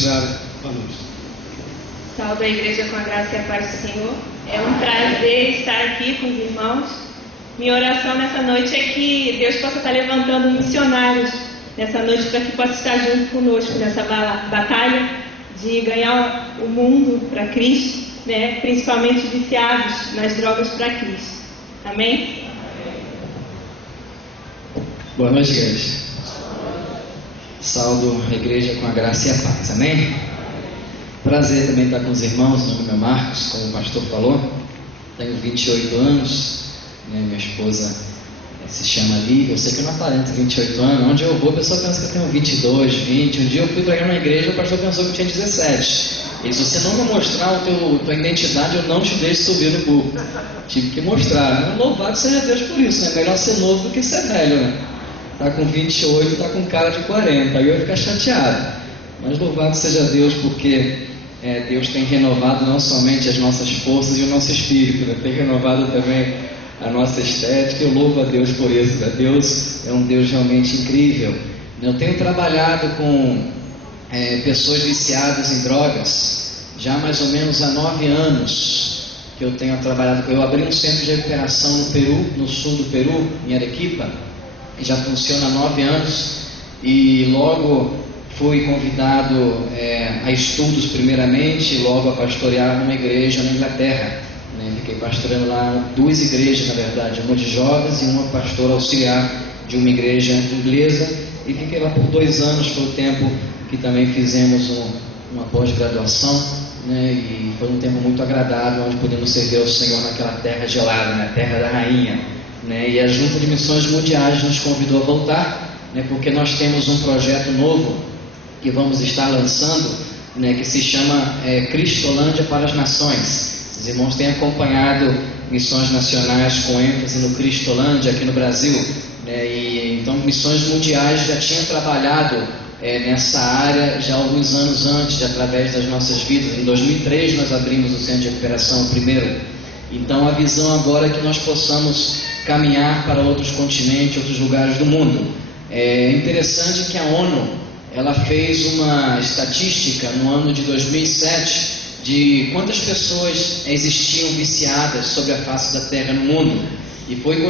ministrar conosco. Salve a igreja com a graça e a paz do Senhor. É um prazer estar aqui com os irmãos. Minha oração nessa noite é que Deus possa estar levantando missionários nessa noite para que possa estar junto conosco nessa batalha de ganhar o mundo para Cristo, né? Principalmente viciados nas drogas para Cristo. Amém? Boa noite, igreja. Saúdo a igreja com a graça e a paz. Amém? Prazer também estar com os irmãos. Meu nome é Marcos, como o pastor falou. Tenho 28 anos, né? Minha esposa se chama Lívia. Eu sei que eu não aparento 28 anos. Onde eu vou, a pessoa pensa que eu tenho 22, 20. Um dia eu fui pregar na igreja, o pastor pensou que eu tinha 17. Ele disse: se você não me mostrar a tua identidade, eu não te deixo subir no púlpito. Tive que mostrar, né? Louvado seja Deus por isso, né? Melhor ser novo do que ser velho, né? Tá com 28, tá com cara de 40, aí eu ia ficar chateado. Mas louvado seja Deus, porque Deus tem renovado não somente as nossas forças e o nosso espírito, né? Tem renovado também a nossa estética. Eu louvo a Deus por isso, né? Deus é um Deus realmente incrível. Eu tenho trabalhado com pessoas viciadas em drogas já há mais ou menos há 9 anos que eu tenho trabalhado. Eu abri um centro de recuperação no Peru, no sul do Peru, em Arequipa, e já funciona há 9 anos, e logo fui convidado a estudos primeiramente, e logo a pastorear numa igreja na Inglaterra, né? Fiquei pastoreando lá 2 igrejas, na verdade, uma de jovens e uma pastora auxiliar de uma igreja inglesa, e fiquei lá por 2 anos. Foi o tempo que também fizemos uma pós-graduação, né? E foi um tempo muito agradável, onde pudemos servir ao Senhor naquela terra gelada, na terra da rainha, né? E a Junta de Missões Mundiais nos convidou a voltar, né? Porque nós temos um projeto novo que vamos estar lançando, né? Que se chama Cristolândia para as Nações. Os irmãos têm acompanhado missões nacionais com ênfase no Cristolândia aqui no Brasil, né? E então Missões Mundiais já tinha trabalhado nessa área já alguns anos antes, através das nossas vidas. Em 2003 nós abrimos o centro de recuperação primeiro. Então a visão agora é que nós possamos caminhar para outros continentes, outros lugares do mundo. É interessante que a ONU ela fez uma estatística no ano de 2007 de quantas pessoas existiam viciadas sobre a face da terra no mundo, e foram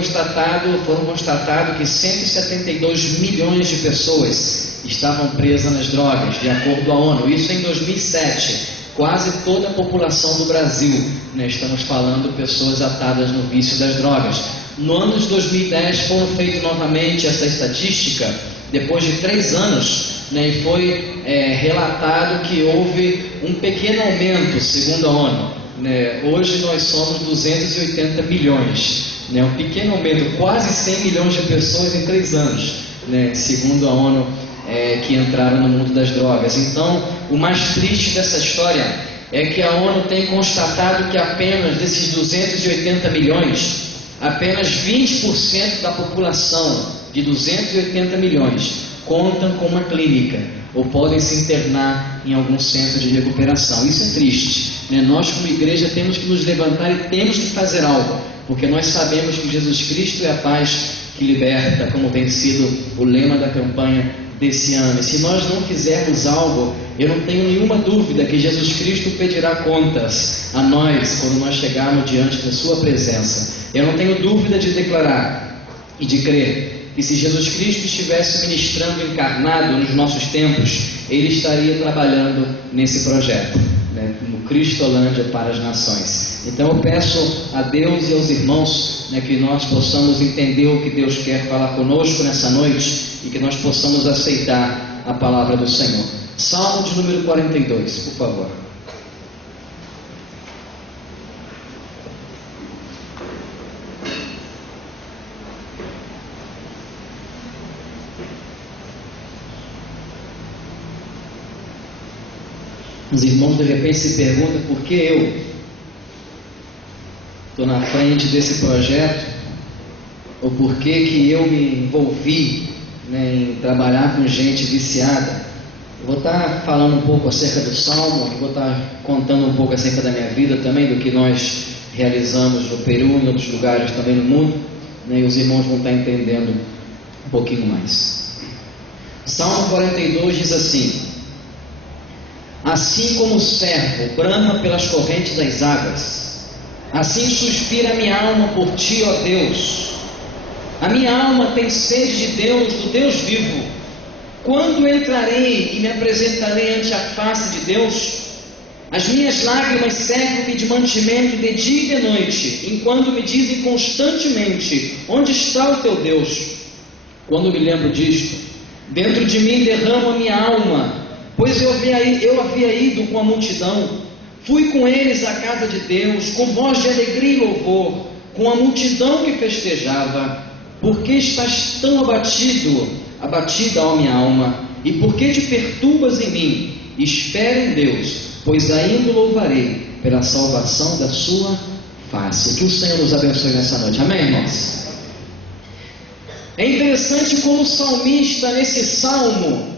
constatado que 172 milhões de pessoas estavam presas nas drogas, de acordo à ONU. Isso em 2007, quase toda a população do Brasil, né? Estamos falando de pessoas atadas no vício das drogas. No ano de 2010 foram feitas novamente essa estatística, depois de 3 anos, né? E foi relatado que houve um pequeno aumento, segundo a ONU, né? Hoje nós somos 280 milhões, né? Um pequeno aumento, quase 100 milhões de pessoas em 3 anos, né? Segundo a ONU, que entraram no mundo das drogas. Então, o mais triste dessa história é que a ONU tem constatado que apenas desses 280 milhões, apenas 20% da população de 280 milhões contam com uma clínica ou podem se internar em algum centro de recuperação. Isso é triste, né? Nós como igreja temos que nos levantar e temos que fazer algo, porque nós sabemos que Jesus Cristo é a paz que liberta, como tem sido o lema da campanha desse ano. E se nós não fizermos algo, eu não tenho nenhuma dúvida que Jesus Cristo pedirá contas a nós quando nós chegarmos diante da sua presença. Eu não tenho dúvida de declarar e de crer que se Jesus Cristo estivesse ministrando encarnado nos nossos tempos, Ele estaria trabalhando nesse projeto, né? No Cristolândia para as Nações. Então eu peço a Deus e aos irmãos, né, que nós possamos entender o que Deus quer falar conosco nessa noite e que nós possamos aceitar a palavra do Senhor. Salmo de número 42, por favor. Os irmãos de repente se perguntam por que eu estou na frente desse projeto, ou por que eu me envolvi, né, em trabalhar com gente viciada. Eu vou estar falando um pouco acerca do Salmo, eu vou estar contando um pouco acerca da minha vida também, do que nós realizamos no Peru e em outros lugares também no mundo, né, e os irmãos vão estar entendendo um pouquinho mais. Salmo 42 diz assim: Assim como o servo brama pelas correntes das águas, assim suspira a minha alma por ti, ó Deus. A minha alma tem sede de Deus, do Deus vivo. Quando entrarei e me apresentarei ante a face de Deus? As minhas lágrimas servem-me de mantimento de dia e de noite, enquanto me dizem constantemente: onde está o teu Deus? Quando me lembro disto, dentro de mim derramo a minha alma, pois eu havia ido com a multidão, fui com eles à casa de Deus, com voz de alegria e louvor, com a multidão que festejava. Por que estás tão abatida, ó minha alma? E por que te perturbas em mim? Espera em Deus, pois ainda louvarei pela salvação da sua face. Que o Senhor nos abençoe nessa noite. Amém, irmãos? É interessante como o salmista, nesse salmo,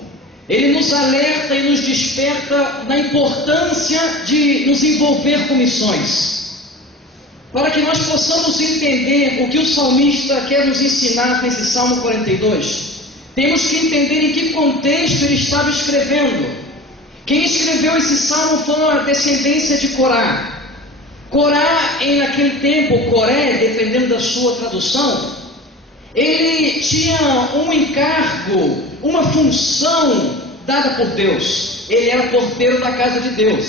ele nos alerta e nos desperta da importância de nos envolver com missões. Para que nós possamos entender o que o salmista quer nos ensinar nesse Salmo 42, temos que entender em que contexto ele estava escrevendo. Quem escreveu esse salmo foi a descendência de Corá. Corá, naquele tempo, Coré, dependendo da sua tradução, ele tinha um encargo, uma função dada por Deus. Ele era porteiro da casa de Deus.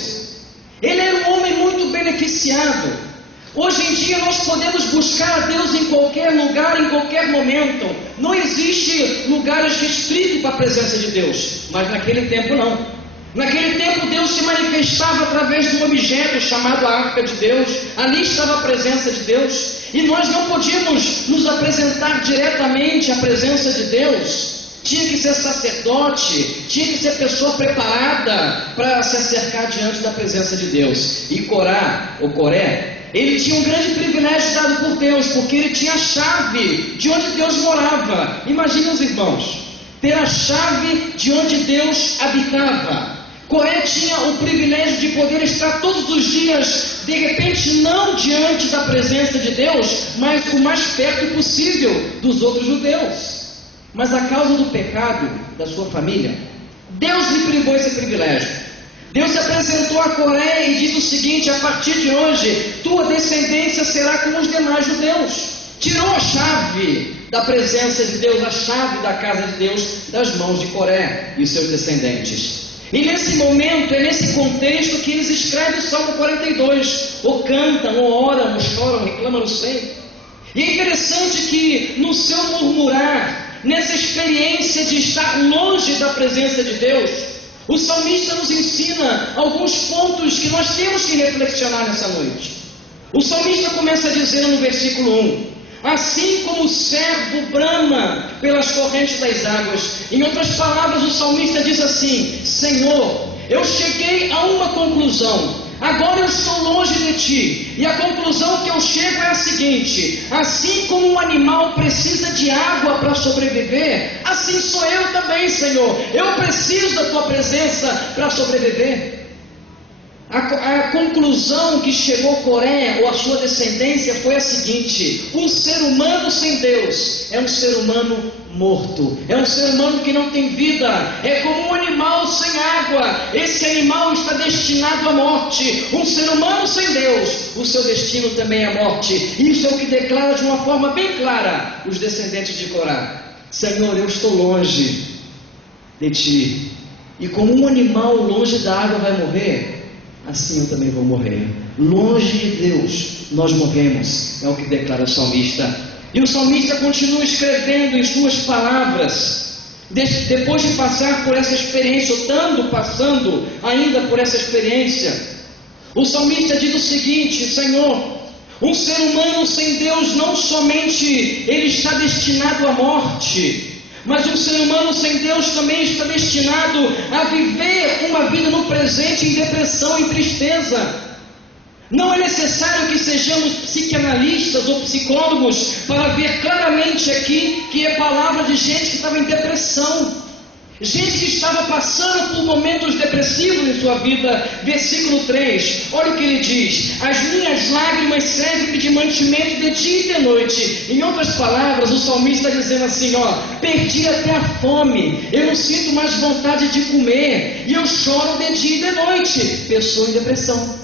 Ele era um homem muito beneficiado. Hoje em dia nós podemos buscar a Deus em qualquer lugar, em qualquer momento. Não existe lugares restritos para a presença de Deus. Mas naquele tempo não. Naquele tempo Deus se manifestava através de um objeto chamado a Arca de Deus. Ali estava a presença de Deus. E nós não podíamos nos apresentar diretamente à presença de Deus. Tinha que ser sacerdote, tinha que ser pessoa preparada para se acercar diante da presença de Deus. E Corá, ou Coré, ele tinha um grande privilégio dado por Deus, porque ele tinha a chave de onde Deus morava. Imaginem os irmãos, ter a chave de onde Deus habitava. Coré tinha o privilégio de poder estar todos os dias, de repente não diante da presença de Deus, mas o mais perto possível dos outros judeus. Mas a causa do pecado da sua família, Deus lhe privou esse privilégio. Deus se apresentou a Coré e diz o seguinte: a partir de hoje, tua descendência será como os demais judeus. Tirou a chave da presença de Deus, a chave da casa de Deus, das mãos de Coré e os seus descendentes. E nesse momento, é nesse contexto que eles escrevem o Salmo 42, ou cantam, ou oram, ou choram, reclamam no seio. E é interessante que no seu murmurar, nessa experiência de estar longe da presença de Deus, o salmista nos ensina alguns pontos que nós temos que reflexionar nessa noite. O salmista começa dizendo no versículo 1: assim como o servo brama pelas correntes das águas. Em outras palavras, o salmista diz assim: Senhor, eu cheguei a uma conclusão. Agora eu estou longe de ti, e a conclusão que eu chego é a seguinte: assim como um animal precisa de água para sobreviver, assim sou eu também, Senhor. Eu preciso da tua presença para sobreviver. A conclusão que chegou Coré, ou a sua descendência, foi a seguinte: um ser humano sem Deus é um ser humano morto, é um ser humano que não tem vida, é como um animal sem água. Esse animal está destinado à morte. Um ser humano sem Deus, o seu destino também é a morte. Isso é o que declara de uma forma bem clara os descendentes de Corá: Senhor, eu estou longe de ti, e como um animal longe da água vai morrer, assim eu também vou morrer. Longe de Deus nós morremos, é o que declara o salmista. E o salmista continua escrevendo em suas palavras, depois de passar por essa experiência, ou passando ainda por essa experiência, o salmista diz o seguinte: Senhor, um ser humano sem Deus não somente ele está destinado à morte, mas um ser humano sem Deus também está destinado a viver uma vida no presente em depressão, em tristeza. Não é necessário que sejamos psicanalistas ou psicólogos para ver claramente aqui que é palavra de gente que estava em depressão. gente que estava passando por momentos depressivos em sua vida. Versículo 3, olha o que ele diz: as minhas lágrimas servem-me de mantimento de dia e de noite. Em outras palavras, o salmista está dizendo assim, perdi até a fome, eu não sinto mais vontade de comer, e eu choro de dia e de noite. Pessoa em depressão.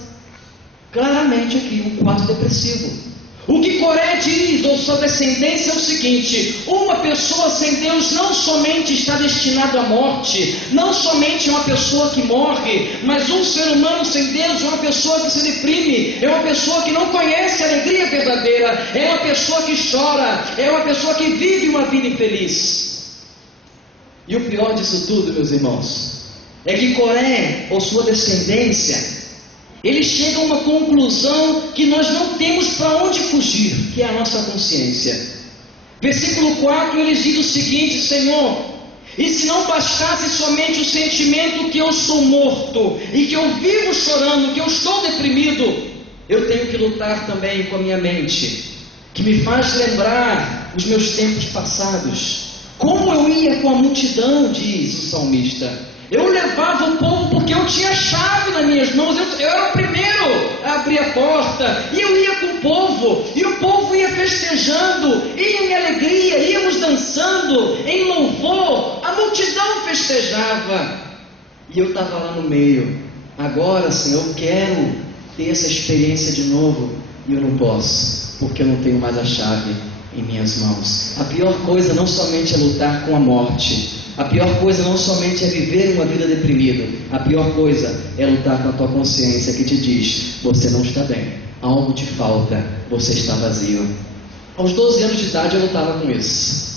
Claramente aqui, um quadro depressivo. O que Coré diz, ou sua descendência, é o seguinte: uma pessoa sem Deus não somente está destinada à morte, não somente é uma pessoa que morre, mas um ser humano sem Deus é uma pessoa que se deprime, é uma pessoa que não conhece a alegria verdadeira, é uma pessoa que chora, é uma pessoa que vive uma vida infeliz. E o pior disso tudo, meus irmãos, é que Coré, ou sua descendência, ele chega a uma conclusão que nós não temos para onde fugir, que é a nossa consciência. Versículo 4, ele diz o seguinte: Senhor, e se não bastasse somente o sentimento que eu sou morto, e que eu vivo chorando, que eu estou deprimido, eu tenho que lutar também com a minha mente, que me faz lembrar os meus tempos passados. Como eu ia com a multidão, diz o salmista. Eu levava o povo porque eu tinha a chave nas minhas mãos, eu era o primeiro a abrir a porta, e eu ia com o povo, e o povo ia festejando, ia em alegria, íamos dançando, em louvor, a multidão festejava, e eu estava lá no meio. Agora, Senhor, eu quero ter essa experiência de novo, e eu não posso, porque eu não tenho mais a chave em minhas mãos. A pior coisa não somente é lutar com a morte, a pior coisa não somente é viver uma vida deprimida, a pior coisa é lutar com a tua consciência que te diz: você não está bem, algo te falta, você está vazio. Aos 12 anos de idade eu lutava com isso.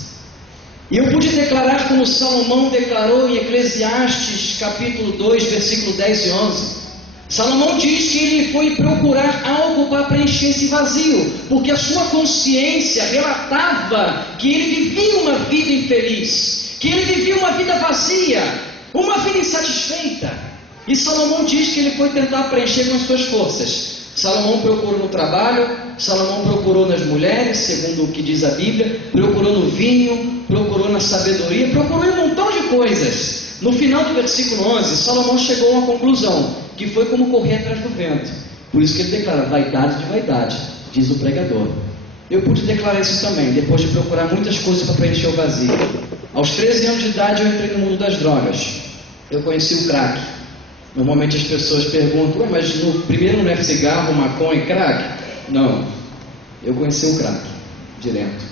E eu pude declarar como Salomão declarou em Eclesiastes capítulo 2, versículo 10 e 11. Salomão diz que ele foi procurar algo para preencher esse vazio, porque a sua consciência relatava que ele vivia uma vida infeliz, que ele vivia uma vida vazia, uma vida insatisfeita. E Salomão diz que ele foi tentar preencher com as suas forças. Salomão procurou no trabalho, Salomão procurou nas mulheres, segundo o que diz a Bíblia, procurou no vinho, procurou na sabedoria, procurou em um montão de coisas. No final do versículo 11, Salomão chegou a uma conclusão, que foi como correr atrás do vento. Por isso que ele declara: vaidade de vaidade, diz o pregador. Eu pude declarar isso também, depois de procurar muitas coisas para preencher o vazio. Aos 13 anos de idade eu entrei no mundo das drogas. Eu conheci o crack. Normalmente as pessoas perguntam: mas primeiro não é cigarro, maconha e crack? Não, eu conheci o crack, direto.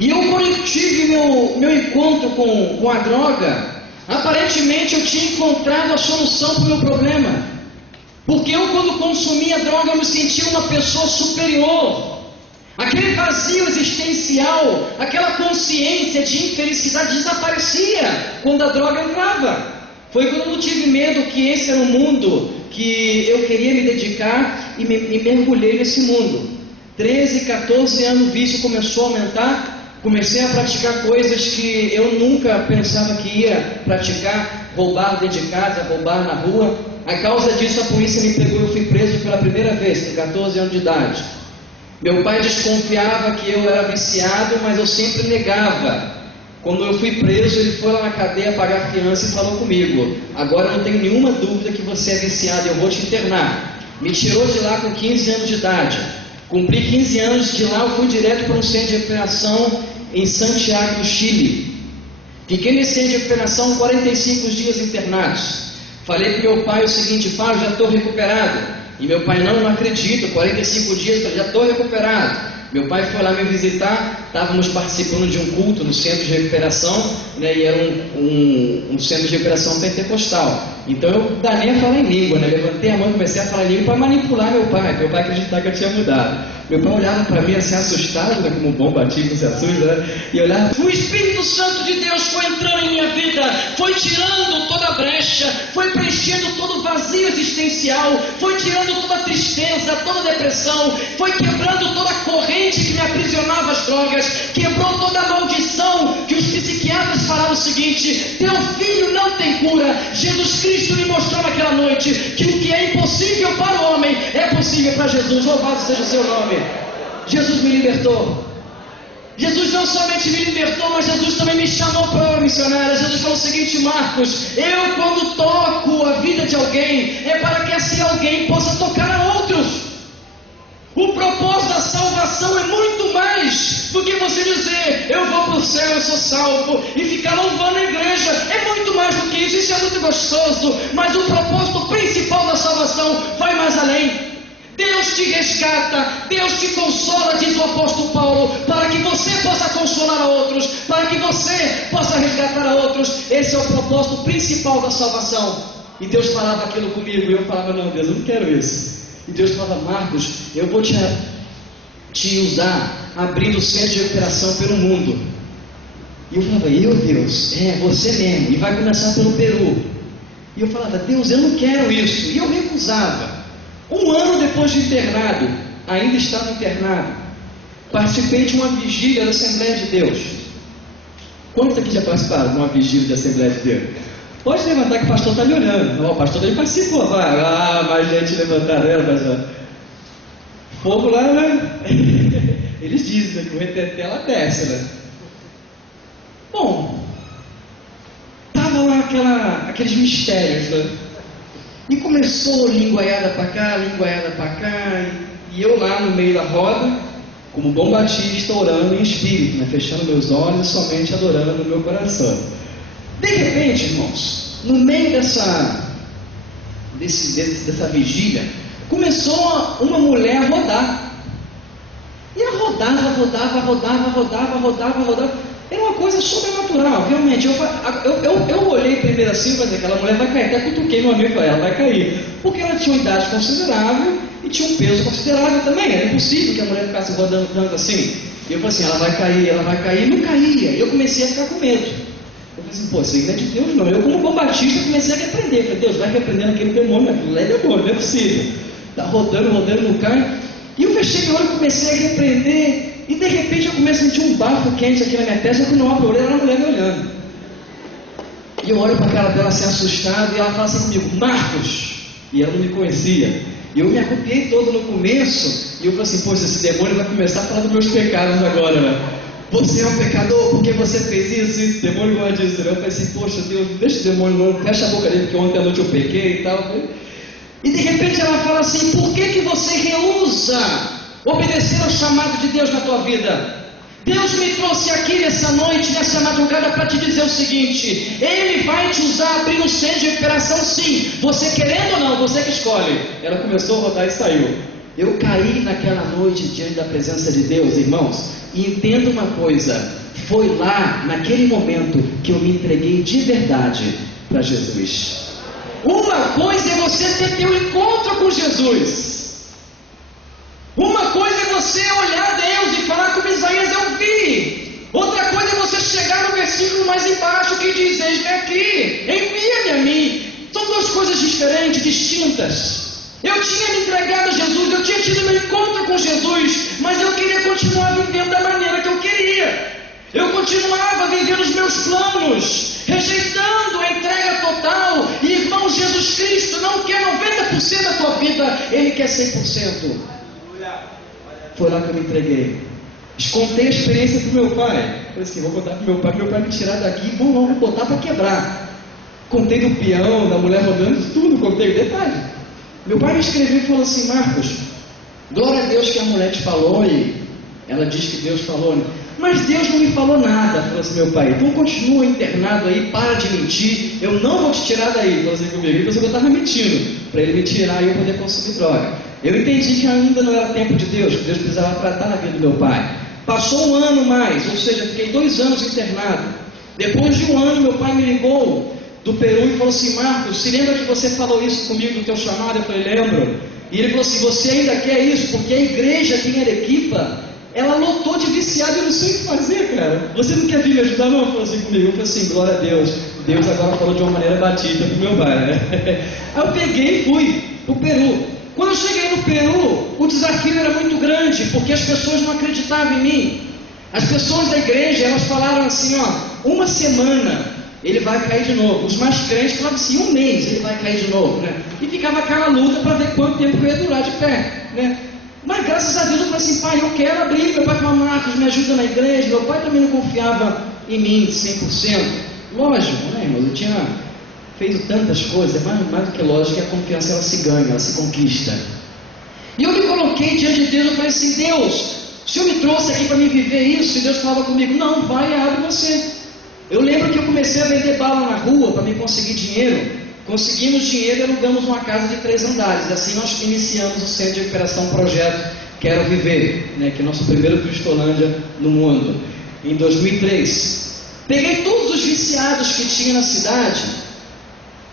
E eu, quando tive meu encontro com a droga, aparentemente eu tinha encontrado a solução para o meu problema. Porque eu, quando consumia droga, eu me sentia uma pessoa superior. Aquele vazio existencial, aquela consciência de infelicidade desaparecia quando a droga entrava. Foi quando eu tive medo que esse era um mundo que eu queria me dedicar e mergulhei nesse mundo. 13, 14 anos, o vício começou a aumentar, comecei a praticar coisas que eu nunca pensava que ia praticar, roubar dentro de casa, roubar na rua. A causa disso a polícia me pegou e eu fui preso pela primeira vez, com 14 anos de idade. Meu pai desconfiava que eu era viciado, mas eu sempre negava. Quando eu fui preso, ele foi lá na cadeia pagar fiança e falou comigo: agora eu não tenho nenhuma dúvida que você é viciado, eu vou te internar. Me tirou de lá com 15 anos de idade. Cumpri 15 anos, de lá eu fui direto para um centro de recuperação em Santiago do Chile. Fiquei nesse centro de recuperação 45 dias internados. Falei para meu pai o seguinte: pai, eu já estou recuperado. E meu pai: não acredito, 45 dias, eu já estou recuperado. Meu pai foi lá me visitar, estávamos participando de um culto no centro de recuperação, né, e era um centro de recuperação pentecostal. Então eu daí a falar em língua, né, levantei a mão e comecei a falar em língua para manipular meu pai acreditar que eu tinha mudado. Meu pai olhava para mim assim assustado, né, como um bom batista se assusta, né, e olhava. O Espírito Santo de Deus foi entrando em minha vida, foi tirando toda a brecha, foi preenchendo todo o vazio existencial, foi tirando toda a tristeza, toda a depressão, foi quebrando toda a corrente que me aprisionava às drogas, quebrou toda a maldição que os psiquiatras falaram o seguinte: teu filho não tem cura. Jesus Cristo me mostrou naquela noite que o que é impossível para o homem é possível para Jesus. Louvado seja o seu nome. Jesus me libertou. Jesus não somente me libertou, mas Jesus também me chamou para a obra missionária. Jesus falou o seguinte: Marcos, eu quando toco a vida de alguém, é para que assim alguém possa tocar a outros. O propósito da salvação é muito mais do que você dizer, eu vou para o céu, eu sou salvo, e ficar louvando a igreja. É muito mais do que isso, isso é muito gostoso, mas o propósito principal da salvação vai mais além. Deus te resgata, Deus te consola, diz o apóstolo Paulo, para que você possa consolar a outros, para que você possa resgatar a outros. Esse é o propósito principal da salvação. E Deus falava aquilo comigo, e eu falava, não, Deus, eu não quero isso. E Deus falava, Marcos, eu vou te usar abrindo centro de recuperação pelo mundo. E eu falava, Deus, você mesmo, e vai começar pelo Peru. E eu falava, Deus, eu não quero isso. E eu recusava. Um ano depois de internado, ainda estava internado, participei de uma vigília da Assembleia de Deus. Quantos aqui já participaram de uma vigília da Assembleia de Deus? Pode levantar que o pastor está me olhando. O pastor também participou. Mais gente levantaram, mas fogo lá, né? Eles dizem, né, que o reteté ela desce, né? Bom, estava lá aqueles mistérios, né? E começou linguaiada para cá, e eu lá no meio da roda, como bom batista, orando em espírito, né? Fechando meus olhos e somente adorando no meu coração. De repente, irmãos, no meio dessa vigília, começou uma mulher a rodar. E ela rodava. Era uma coisa sobrenatural, realmente. Eu olhei primeiro assim e falei, aquela mulher vai cair. Até cutuquei meu amigo e falei, ela vai cair. Porque ela tinha uma idade considerável e tinha um peso considerável também. Era impossível que a mulher ficasse rodando tanto assim. E eu falei assim, ela vai cair. E não caía. E eu comecei a ficar com medo. Eu falei assim, pô, isso aí não é de Deus não. Eu como bom batista comecei a repreender. Eu falei, Deus, vai repreendendo aquele demônio, aquilo é demônio, não é possível. Está rodando, não cai. E eu fechei meu olho e comecei a repreender. E de repente eu comecei a sentir um bafo quente aqui na minha testa. Eu não abro o olho, era uma mulher me olhando. E eu olho para a cara dela assim, assustado, e ela fala assim comigo, Marcos. E ela não me conhecia. E eu me arrepiei todo no começo. E eu falei assim, poxa, esse demônio vai começar a falar dos meus pecados agora, né? Você é um pecador porque você fez isso, o demônio gosta disso. Eu falei assim, poxa Deus, deixa o demônio, fecha a boca dele, porque ontem à noite eu pequei e tal. E de repente ela fala assim, por que você reúsa obedecer ao chamado de Deus na tua vida? Deus me trouxe aqui nessa noite, nessa madrugada, para te dizer o seguinte, Ele vai te usar abrindo um centro de recuperação, sim, você querendo ou não, você que escolhe. Ela começou a rodar e saiu. Eu caí naquela noite diante da presença de Deus, irmãos. E entenda uma coisa, foi lá, naquele momento, que eu me entreguei de verdade para Jesus. Uma coisa é você ter teu encontro com Jesus. Uma coisa é você olhar a Deus e falar como Isaías, eu vi. Outra coisa é você chegar no versículo mais embaixo que diz, eis-me aqui, envia-me a mim. São duas coisas diferentes, distintas. Eu tinha me entregado a Jesus, eu tinha tido meu encontro com Jesus, mas eu queria continuar vivendo da maneira que eu queria. Eu continuava vivendo os meus planos, rejeitando a entrega total. E irmão, Jesus Cristo não quer 90% da tua vida, Ele quer 100%. Foi lá que eu me entreguei. Contei a experiência para o meu pai. Falei assim, vou contar para o meu pai me tirar daqui, vou botar para quebrar. Contei do peão, da mulher rodando, tudo, contei o detalhe. Meu pai me escreveu e falou assim, Marcos, glória a Deus que a mulher te falou e ela diz que Deus falou, né? Mas Deus não me falou nada, falou assim meu pai, então continua internado aí, para de mentir, eu não vou te tirar daí, falou assim comigo, e você estava mentindo, para ele me tirar e eu poder consumir droga. Eu entendi que ainda não era tempo de Deus, que Deus precisava tratar a vida do meu pai. Passou um ano mais, ou seja, fiquei 2 anos internado. Depois de um ano meu pai me ligou do Peru e falou assim, Marcos, se lembra que você falou isso comigo no teu chamado? Eu falei, lembro. E ele falou assim, você ainda quer isso? Porque a igreja aqui em Arequipa, ela lotou de viciado, eu não sei o que fazer, cara. Você não quer vir me ajudar não? Falou assim comigo. Eu falei assim, glória a Deus. Deus agora falou de uma maneira batida pro meu pai, né? Aí eu peguei e fui pro Peru. Quando eu cheguei no Peru, o desafio era muito grande, porque as pessoas não acreditavam em mim. As pessoas da igreja, elas falaram assim, ó, 1 semana ele vai cair de novo. Os mais crentes falavam assim, 1 mês ele vai cair de novo, né? E ficava aquela luta para ver quanto tempo eu ia durar de pé, né? Mas graças a Deus eu falei assim, pai, eu quero abrir. Meu pai falou, Marcos, me ajuda na igreja. Meu pai também não confiava em mim 100%. Lógico, né, irmão? Eu tinha feito tantas coisas, mais do que lógico, que a confiança ela se ganha, ela se conquista. E eu me coloquei diante de Deus, eu falei assim, Deus, o Senhor me trouxe aqui para me viver isso, e Deus falava comigo, não, vai e abre você. Eu lembro que eu comecei a vender bala na rua para me conseguir dinheiro. Conseguimos dinheiro e alugamos uma casa de 3 andares. Assim nós iniciamos o Centro de Recuperação Projeto Quero Viver, né, que é o nosso primeiro Cristolândia no mundo, em 2003. Peguei todos os viciados que tinha na cidade,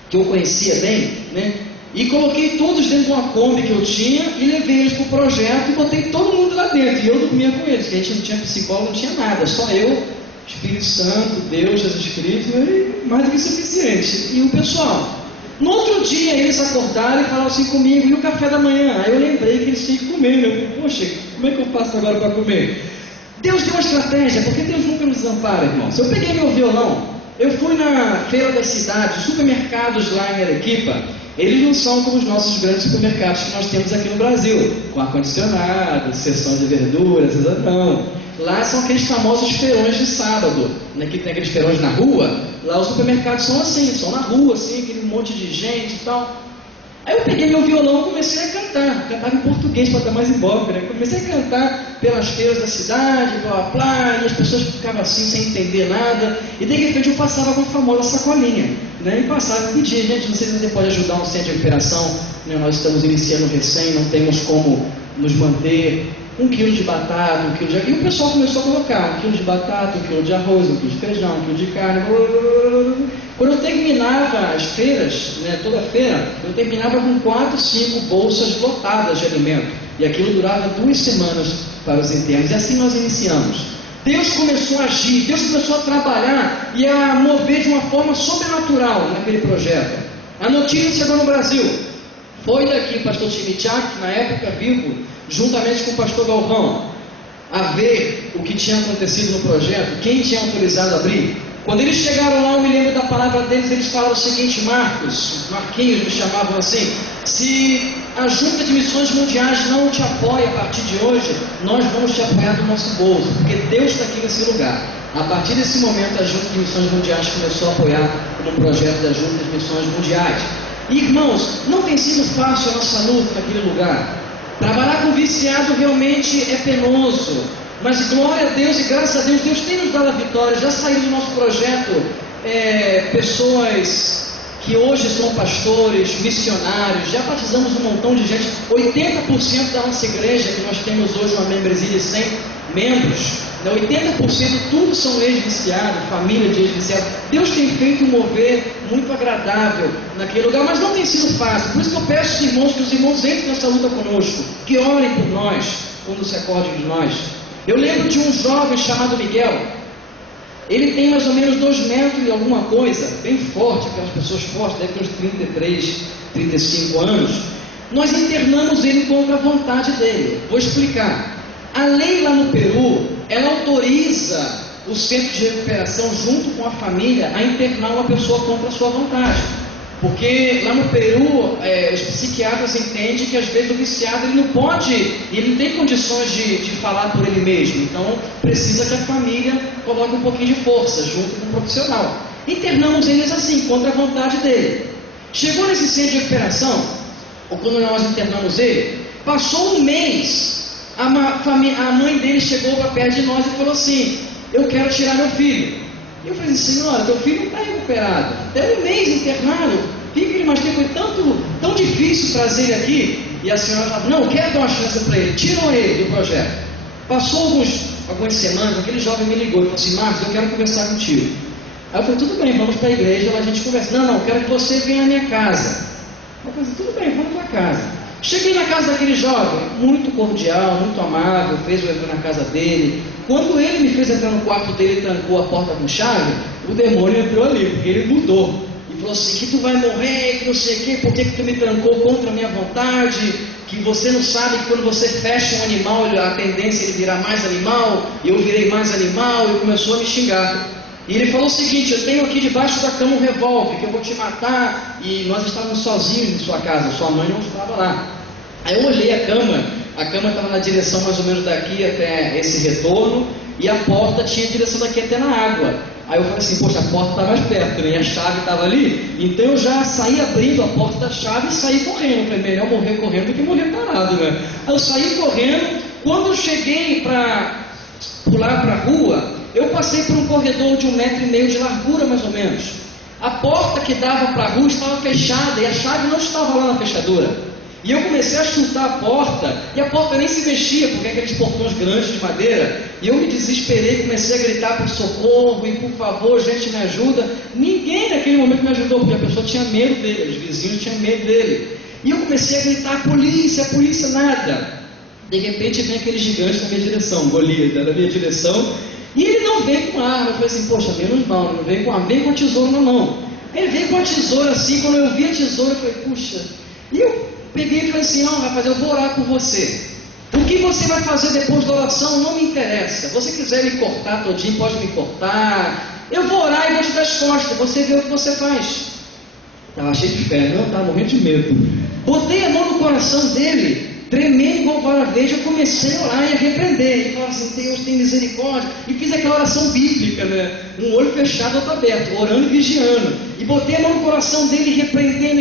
que eu conhecia bem, né, e coloquei todos dentro de uma Kombi que eu tinha e levei eles para o projeto e botei todo mundo lá dentro. E eu dormia com eles, porque a gente não tinha psicólogo, não tinha nada, só eu, Espírito Santo, Deus, Jesus Cristo, e mais do que suficiente. E o pessoal. No outro dia eles acordaram e falaram assim comigo, e o café da manhã? Aí eu lembrei que eles tinham que comer, né? Eu falei, poxa, como é que eu faço agora para comer? Deus deu uma estratégia, porque Deus nunca nos desampara, irmãos. Eu peguei meu violão, eu fui na feira das cidades, supermercados lá em Arequipa. Eles não são como os nossos grandes supermercados que nós temos aqui no Brasil, com ar-condicionado, seção de verduras, não. Lá são aqueles famosos feirões de sábado, né, que tem aqueles feirões na rua. Lá os supermercados são assim, são na rua, assim, aquele monte de gente e tal. Aí eu peguei meu violão e comecei a cantar. Cantava em português para dar mais ibope, né? Comecei a cantar pelas feiras da cidade, blá blá blá, e as pessoas ficavam assim sem entender nada. E de repente eu passava com a famosa sacolinha, né? E passava e pedia, gente, não sei se você pode ajudar um centro de recuperação, né? Nós estamos iniciando recém, não temos como nos manter. 1 quilo de batata, 1 quilo de... E o pessoal começou a colocar 1 quilo de batata, 1 quilo de arroz, 1 quilo de feijão, 1 quilo de carne. Quando eu terminava as feiras, né, toda feira, eu terminava com 4, 5 bolsas lotadas de alimento. E aquilo durava 2 semanas para os internos. E assim nós iniciamos. Deus começou a agir, Deus começou a trabalhar e a mover de uma forma sobrenatural naquele projeto. A notícia chegou no Brasil. Foi daqui o pastor Timichak, na época vivo, juntamente com o pastor Galvão, a ver o que tinha acontecido no projeto, quem tinha autorizado a abrir. Quando eles chegaram lá, eu me lembro da palavra deles, eles falaram o seguinte, Marquinhos me chamavam assim, se a Junta de Missões Mundiais não te apoia a partir de hoje, nós vamos te apoiar do nosso bolso, porque Deus está aqui nesse lugar. A partir desse momento, a Junta de Missões Mundiais começou a apoiar no projeto da Junta de Missões Mundiais. E, irmãos, não tem sido fácil a nossa luta naquele lugar. Trabalhar com viciado realmente é penoso, mas glória a Deus e graças a Deus, Deus tem nos dado a vitória. Já saiu do nosso projeto pessoas que hoje são pastores, missionários, já batizamos um montão de gente. 80% da nossa igreja, que nós temos hoje uma membresia de 100 membros, 80% tudo são ex-viciados, família de ex-viciados. Deus tem feito um mover muito agradável naquele lugar, mas não tem sido fácil. Por isso que eu peço aos irmãos que os irmãos entrem nessa luta conosco, que orem por nós, quando se acordem de nós. Eu lembro de um jovem chamado Miguel. Ele tem mais ou menos 2 metros e alguma coisa, bem forte, aquelas pessoas fortes, deve ter uns 33, 35 anos. Nós internamos ele contra a vontade dele. Vou explicar. A lei lá no Peru, ela autoriza o centro de recuperação, junto com a família, a internar uma pessoa contra a sua vontade. Porque lá no Peru, os psiquiatras entendem que às vezes o viciado ele não pode, ele não tem condições de falar por ele mesmo. Então precisa que a família coloque um pouquinho de força junto com o profissional. Internamos eles assim, contra a vontade dele. Chegou nesse centro de recuperação, ou quando nós internamos ele, passou um mês. A mãe dele chegou para perto de nós e falou assim, eu quero tirar meu filho. E eu falei assim, senhora, teu filho não está recuperado, até 1 mês internado, fica ele mais tempo, foi tão difícil trazer ele aqui. E a senhora falou, não, quero dar uma chance para ele, tiram ele do projeto. Passou algumas semanas, aquele jovem me ligou e falou assim, Marcos, eu quero conversar contigo. Aí eu falei, tudo bem, vamos para a igreja, lá a gente conversa. Não, quero que você venha à minha casa. Eu falei, tudo bem, vamos para casa. Cheguei na casa daquele jovem, muito cordial, muito amável, fez eu entrar na casa dele. Quando ele me fez entrar no quarto dele e trancou a porta com chave, o demônio entrou ali, porque ele mudou. E falou assim, que tu vai morrer, que não sei o quê, por que tu me trancou contra a minha vontade, que você não sabe que quando você fecha um animal, a tendência é ele virar mais animal, e eu virei mais animal, e começou a me xingar. E ele falou o seguinte, eu tenho aqui debaixo da cama um revólver, que eu vou te matar, e nós estávamos sozinhos em sua casa, sua mãe não estava lá. Aí eu olhei a cama, A cama estava na direção mais ou menos daqui até esse retorno, e a porta tinha direção daqui até na água. Aí eu falei assim, poxa, a porta está mais perto, né? E a chave estava ali. Então eu já saí abrindo a porta da chave e saí correndo. Falei, melhor morrer correndo do que morrer parado, né? Aí eu saí correndo. Quando eu cheguei para pular para a rua, eu passei por um corredor de 1,5 metro de largura, mais ou menos. A porta que dava para a rua estava fechada e a chave não estava lá na fechadura. E eu comecei a chutar a porta, e a porta nem se mexia, porque é aqueles portões grandes de madeira. E eu me desesperei, comecei a gritar por socorro, e por favor, gente, me ajuda. Ninguém naquele momento me ajudou, porque a pessoa tinha medo dele, os vizinhos tinham medo dele. E eu comecei a gritar, polícia, nada. De repente vem aquele gigante na minha direção, Golias, na minha direção, e ele não veio com arma. Eu falei assim, poxa, menos mal, não veio com arma, veio com a tesoura na mão. Ele veio com a tesoura assim, quando eu vi a tesoura, eu falei, puxa. E eu peguei e falei assim, não, rapaz, eu vou orar por você. O que você vai fazer depois da oração não me interessa. Se você quiser me cortar todinho, pode me cortar. Eu vou orar e vou te dar as costas, você vê o que você faz. Estava cheio de fé, não, estava morrendo de medo. Botei a mão no coração dele, tremendo igual vara verde, eu comecei a orar e a repreender. E falava assim, Deus tem misericórdia. E fiz aquela oração bíblica, né? Um olho fechado, outro aberto, orando e vigiando. E botei a mão no coração dele, repreendendo.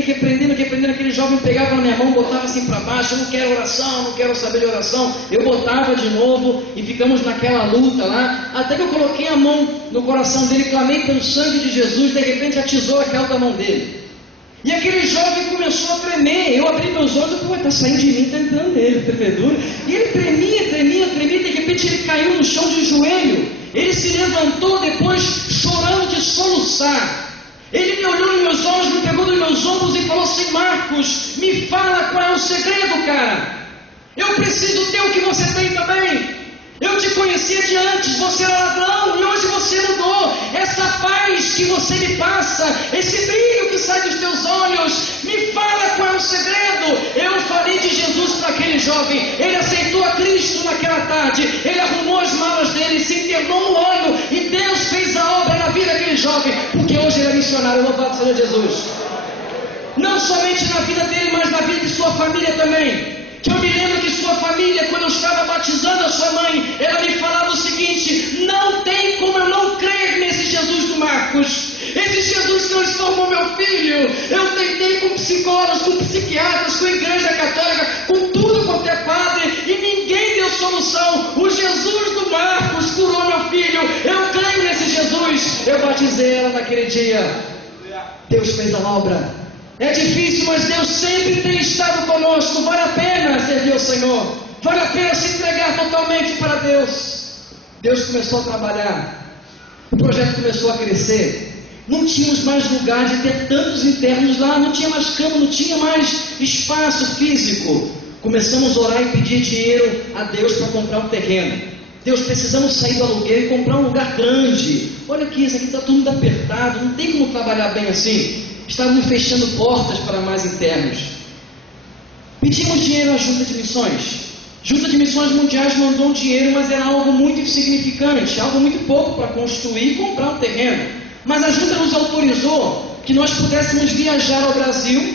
Aquele jovem pegava na minha mão, botava assim para baixo, eu não quero oração, não quero saber de oração. Eu botava de novo e ficamos naquela luta lá, até que eu coloquei a mão no coração dele, clamei pelo sangue de Jesus, de repente a tesoura caiu da mão dele. E aquele jovem começou a tremer. Eu abri meus olhos e falei, está saindo de mim, está entrando nele, tremedura. E ele tremia, de repente ele caiu no chão de joelho. Ele se levantou depois chorando de soluçar. Ele me olhou nos meus olhos, me pegou nos meus ombros e falou assim, Marcos, me fala qual é o segredo, cara. Eu preciso ter o que você tem também. Eu te conhecia de antes, você era ladrão e hoje você mudou. Essa paz que você me passa, esse brilho que sai dos teus olhos, me fala qual é o segredo. Eu falei de Jesus para aquele jovem, ele aceitou a Cristo naquela tarde, ele arrumou as malas dele, se internou no ano e Deus fez a obra na vida daquele jovem, porque hoje ele é missionário, louvado seja Jesus. Não somente na vida dele, mas na vida de sua família também. Que eu me lembro que sua família, quando eu estava batizando a sua mãe, ela me falava o seguinte, não tem como eu não crer nesse Jesus do Marcos. Esse Jesus transformou meu filho. Eu tentei com psicólogos, com psiquiatras, com igreja católica, com tudo quanto é padre, e ninguém deu solução. O Jesus do Marcos curou meu filho. Eu creio nesse Jesus. Eu batizei ela naquele dia. Deus fez a obra. É difícil, mas Deus sempre tem estado conosco. Vale a pena servir ao Senhor. Vale a pena se entregar totalmente para Deus. Deus começou a trabalhar. O projeto começou a crescer. Não tínhamos mais lugar de ter tantos internos lá. Não tinha mais cama, não tinha mais espaço físico. Começamos a orar e pedir dinheiro a Deus para comprar um terreno. Deus, precisamos sair do aluguel e comprar um lugar grande. Olha aqui, isso aqui está tudo muito apertado. Não tem como trabalhar bem assim. Estávamos fechando portas para mais internos. Pedimos dinheiro à Junta de Missões. Junta de Missões Mundiais mandou um dinheiro, mas era algo muito insignificante, algo muito pouco para construir e comprar um terreno. Mas a Junta nos autorizou que nós pudéssemos viajar ao Brasil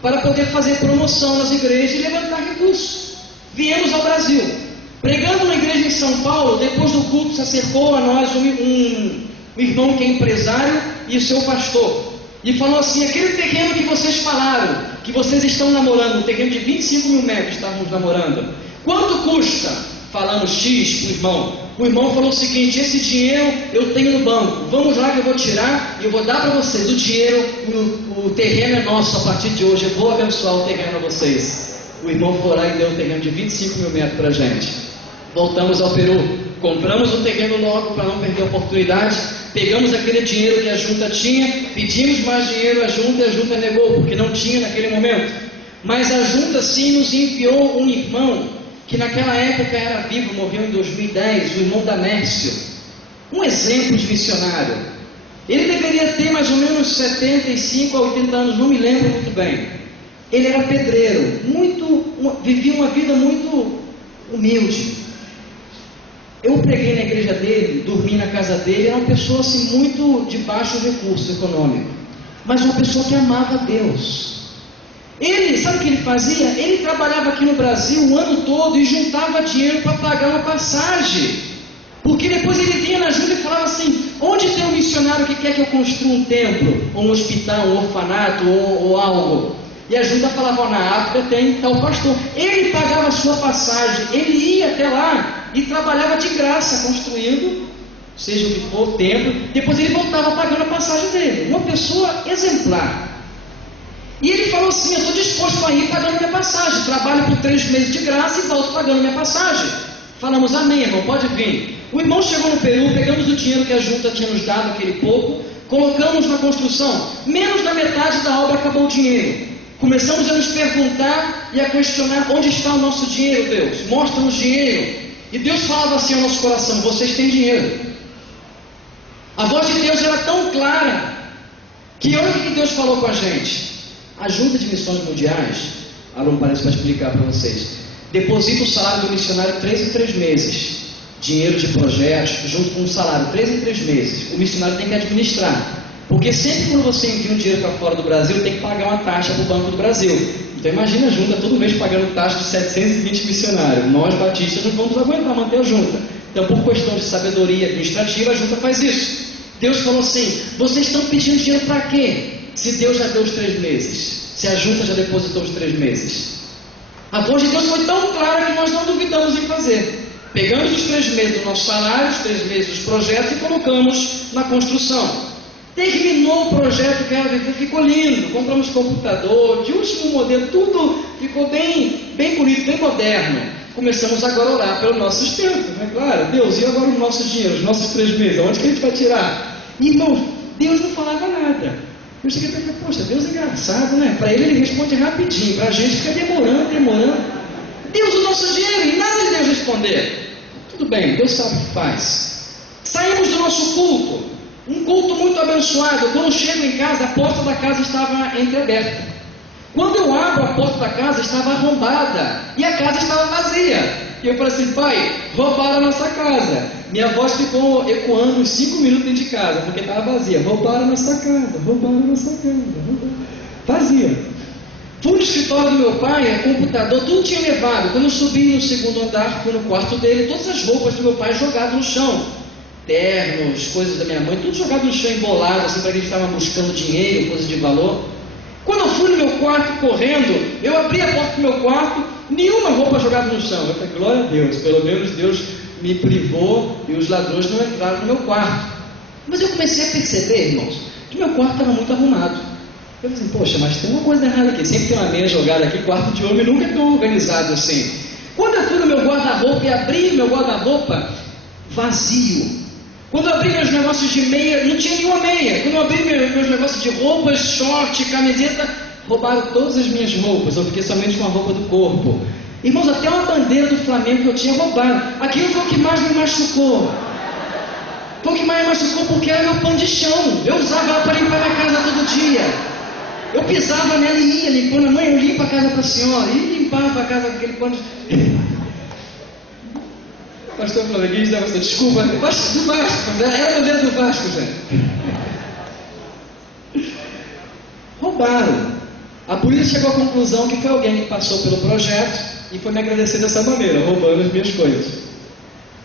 para poder fazer promoção nas igrejas e levantar recursos. Viemos ao Brasil. Pregando na igreja em São Paulo, depois do culto se acercou a nós um irmão que é empresário e o seu pastor. E falou assim, aquele terreno que vocês falaram, que vocês estão namorando, um terreno de 25 mil metros, estávamos namorando. Quanto custa? Falando X para o irmão. O irmão falou o seguinte, esse dinheiro eu tenho no banco, vamos lá que eu vou tirar e eu vou dar para vocês. O dinheiro, o terreno é nosso a partir de hoje, eu vou abençoar o terreno a vocês. O irmão foi lá e deu um terreno de 25 mil metros para a gente. Voltamos ao Peru, compramos o terreno logo para não perder a oportunidade. Pegamos aquele dinheiro que a junta tinha, pedimos mais dinheiro à junta e a junta negou, porque não tinha naquele momento. Mas a junta sim nos enviou um irmão, que naquela época era vivo, morreu em 2010, o irmão Damércio. Um exemplo de missionário. Ele deveria ter mais ou menos 75 a 80 anos, não me lembro muito bem. Ele era pedreiro, vivia uma vida muito humilde. Eu preguei na igreja dele, dormi na casa dele, era uma pessoa assim muito de baixo recurso econômico, mas uma pessoa que amava Deus. Ele, sabe o que ele fazia? Ele trabalhava aqui no Brasil o ano todo e juntava dinheiro para pagar uma passagem. Porque depois ele vinha na junta e falava assim: onde tem um missionário que quer que eu construa um templo, ou um hospital, um orfanato, ou algo? E a junta falava: na África tem tal pastor. Ele pagava a sua passagem, ele ia até lá e trabalhava de graça construindo, seja o que for, o templo. Depois ele voltava pagando a passagem dele. Uma pessoa exemplar. E ele falou assim: eu estou disposto a ir pagando minha passagem. Trabalho por 3 meses de graça e volto pagando minha passagem. Falamos: amém, irmão, pode vir. O irmão chegou no Peru, pegamos o dinheiro que a junta tinha nos dado, aquele pouco, colocamos na construção. Menos da metade da obra acabou o dinheiro. Começamos a nos perguntar e a questionar: onde está o nosso dinheiro, Deus? Mostra-nos dinheiro. E Deus falava assim ao nosso coração: vocês têm dinheiro. A voz de Deus era tão clara que olha o que Deus falou com a gente. A Junta de Missões Mundiais, Aaron parece para explicar para vocês, deposita o salário do missionário 3 em 3 meses. Dinheiro de projetos, junto com o salário, 3 em 3 meses. O missionário tem que administrar. Porque sempre quando você envia um dinheiro para fora do Brasil, tem que pagar uma taxa para o Banco do Brasil. Então imagina a junta todo mês pagando taxa de 720 missionários. Nós, batistas, não vamos aguentar manter a junta. Então, por questão de sabedoria administrativa, a junta faz isso. Deus falou assim: vocês estão pedindo dinheiro para quê? Se Deus já deu os 3 meses. Se a junta já depositou os 3 meses. A voz de Deus foi tão clara que nós não duvidamos em fazer. Pegamos os 3 meses do nosso salário, os 3 meses dos projetos e colocamos na construção. Terminou o projeto, ficou lindo. Compramos computador, de último modelo, tudo ficou bem bonito, bem moderno. Começamos agora a orar pelo nosso sustento, né? Claro, Deus, e agora o nosso dinheiro, os nossos 3 meses, onde que a gente vai tirar? Irmãos, Deus não falava nada. Eu cheguei a pensar: poxa, Deus é engraçado, né? Para ele responde rapidinho, para a gente fica demorando. Deus, o nosso dinheiro, e nada de Deus responder. Tudo bem, Deus sabe o que faz. Saímos do nosso culto, um culto muito abençoado. Quando eu chego em casa, a porta da casa estava entreaberta. Quando eu abro a porta da casa, estava arrombada e a casa estava vazia. E eu falei assim: pai, roubaram a nossa casa. Minha voz ficou ecoando uns 5 minutos dentro de casa, porque estava vazia. Roubaram a nossa casa, vazia. Fui no escritório do meu pai, computador, tudo tinha levado. Quando eu subi no 2º andar, fui no quarto dele, todas as roupas do meu pai jogadas no chão. Ternos, coisas da minha mãe, tudo jogado no chão, embolado, assim, para que a gente estava buscando dinheiro, coisas de valor. Quando eu fui no meu quarto correndo, eu abri a porta do meu quarto, nenhuma roupa jogada no chão. Eu falei: glória a Deus, pelo menos Deus me privou e os ladrões não entraram no meu quarto. Mas eu comecei a perceber, irmãos, que meu quarto estava muito arrumado. Eu falei assim: poxa, mas tem uma coisa errada aqui. Sempre tem uma meia jogada aqui, quarto de homem nunca é tão organizado assim. Quando eu fui no meu guarda-roupa e abri meu guarda-roupa, vazio. Quando eu abri meus negócios de meia, não tinha nenhuma meia. Quando eu abri meus negócios de roupas, short, camiseta, roubaram todas as minhas roupas. Eu fiquei somente com a roupa do corpo. Irmãos, até uma bandeira do Flamengo que eu tinha roubado. Aquilo foi o que mais me machucou. Foi o que mais me machucou porque era meu pano de chão. Eu usava ela para limpar minha casa todo dia. Eu pisava nela e ia limpando. Mãe, eu limpo a casa para a senhora. E limpava a casa com aquele pano de... Pastor flamenguista, você desculpa, Vasco do Vasco, era a bandeira do Vasco, gente. Roubaram. A polícia chegou à conclusão que foi alguém que passou pelo projeto e foi me agradecer dessa maneira, roubando as minhas coisas.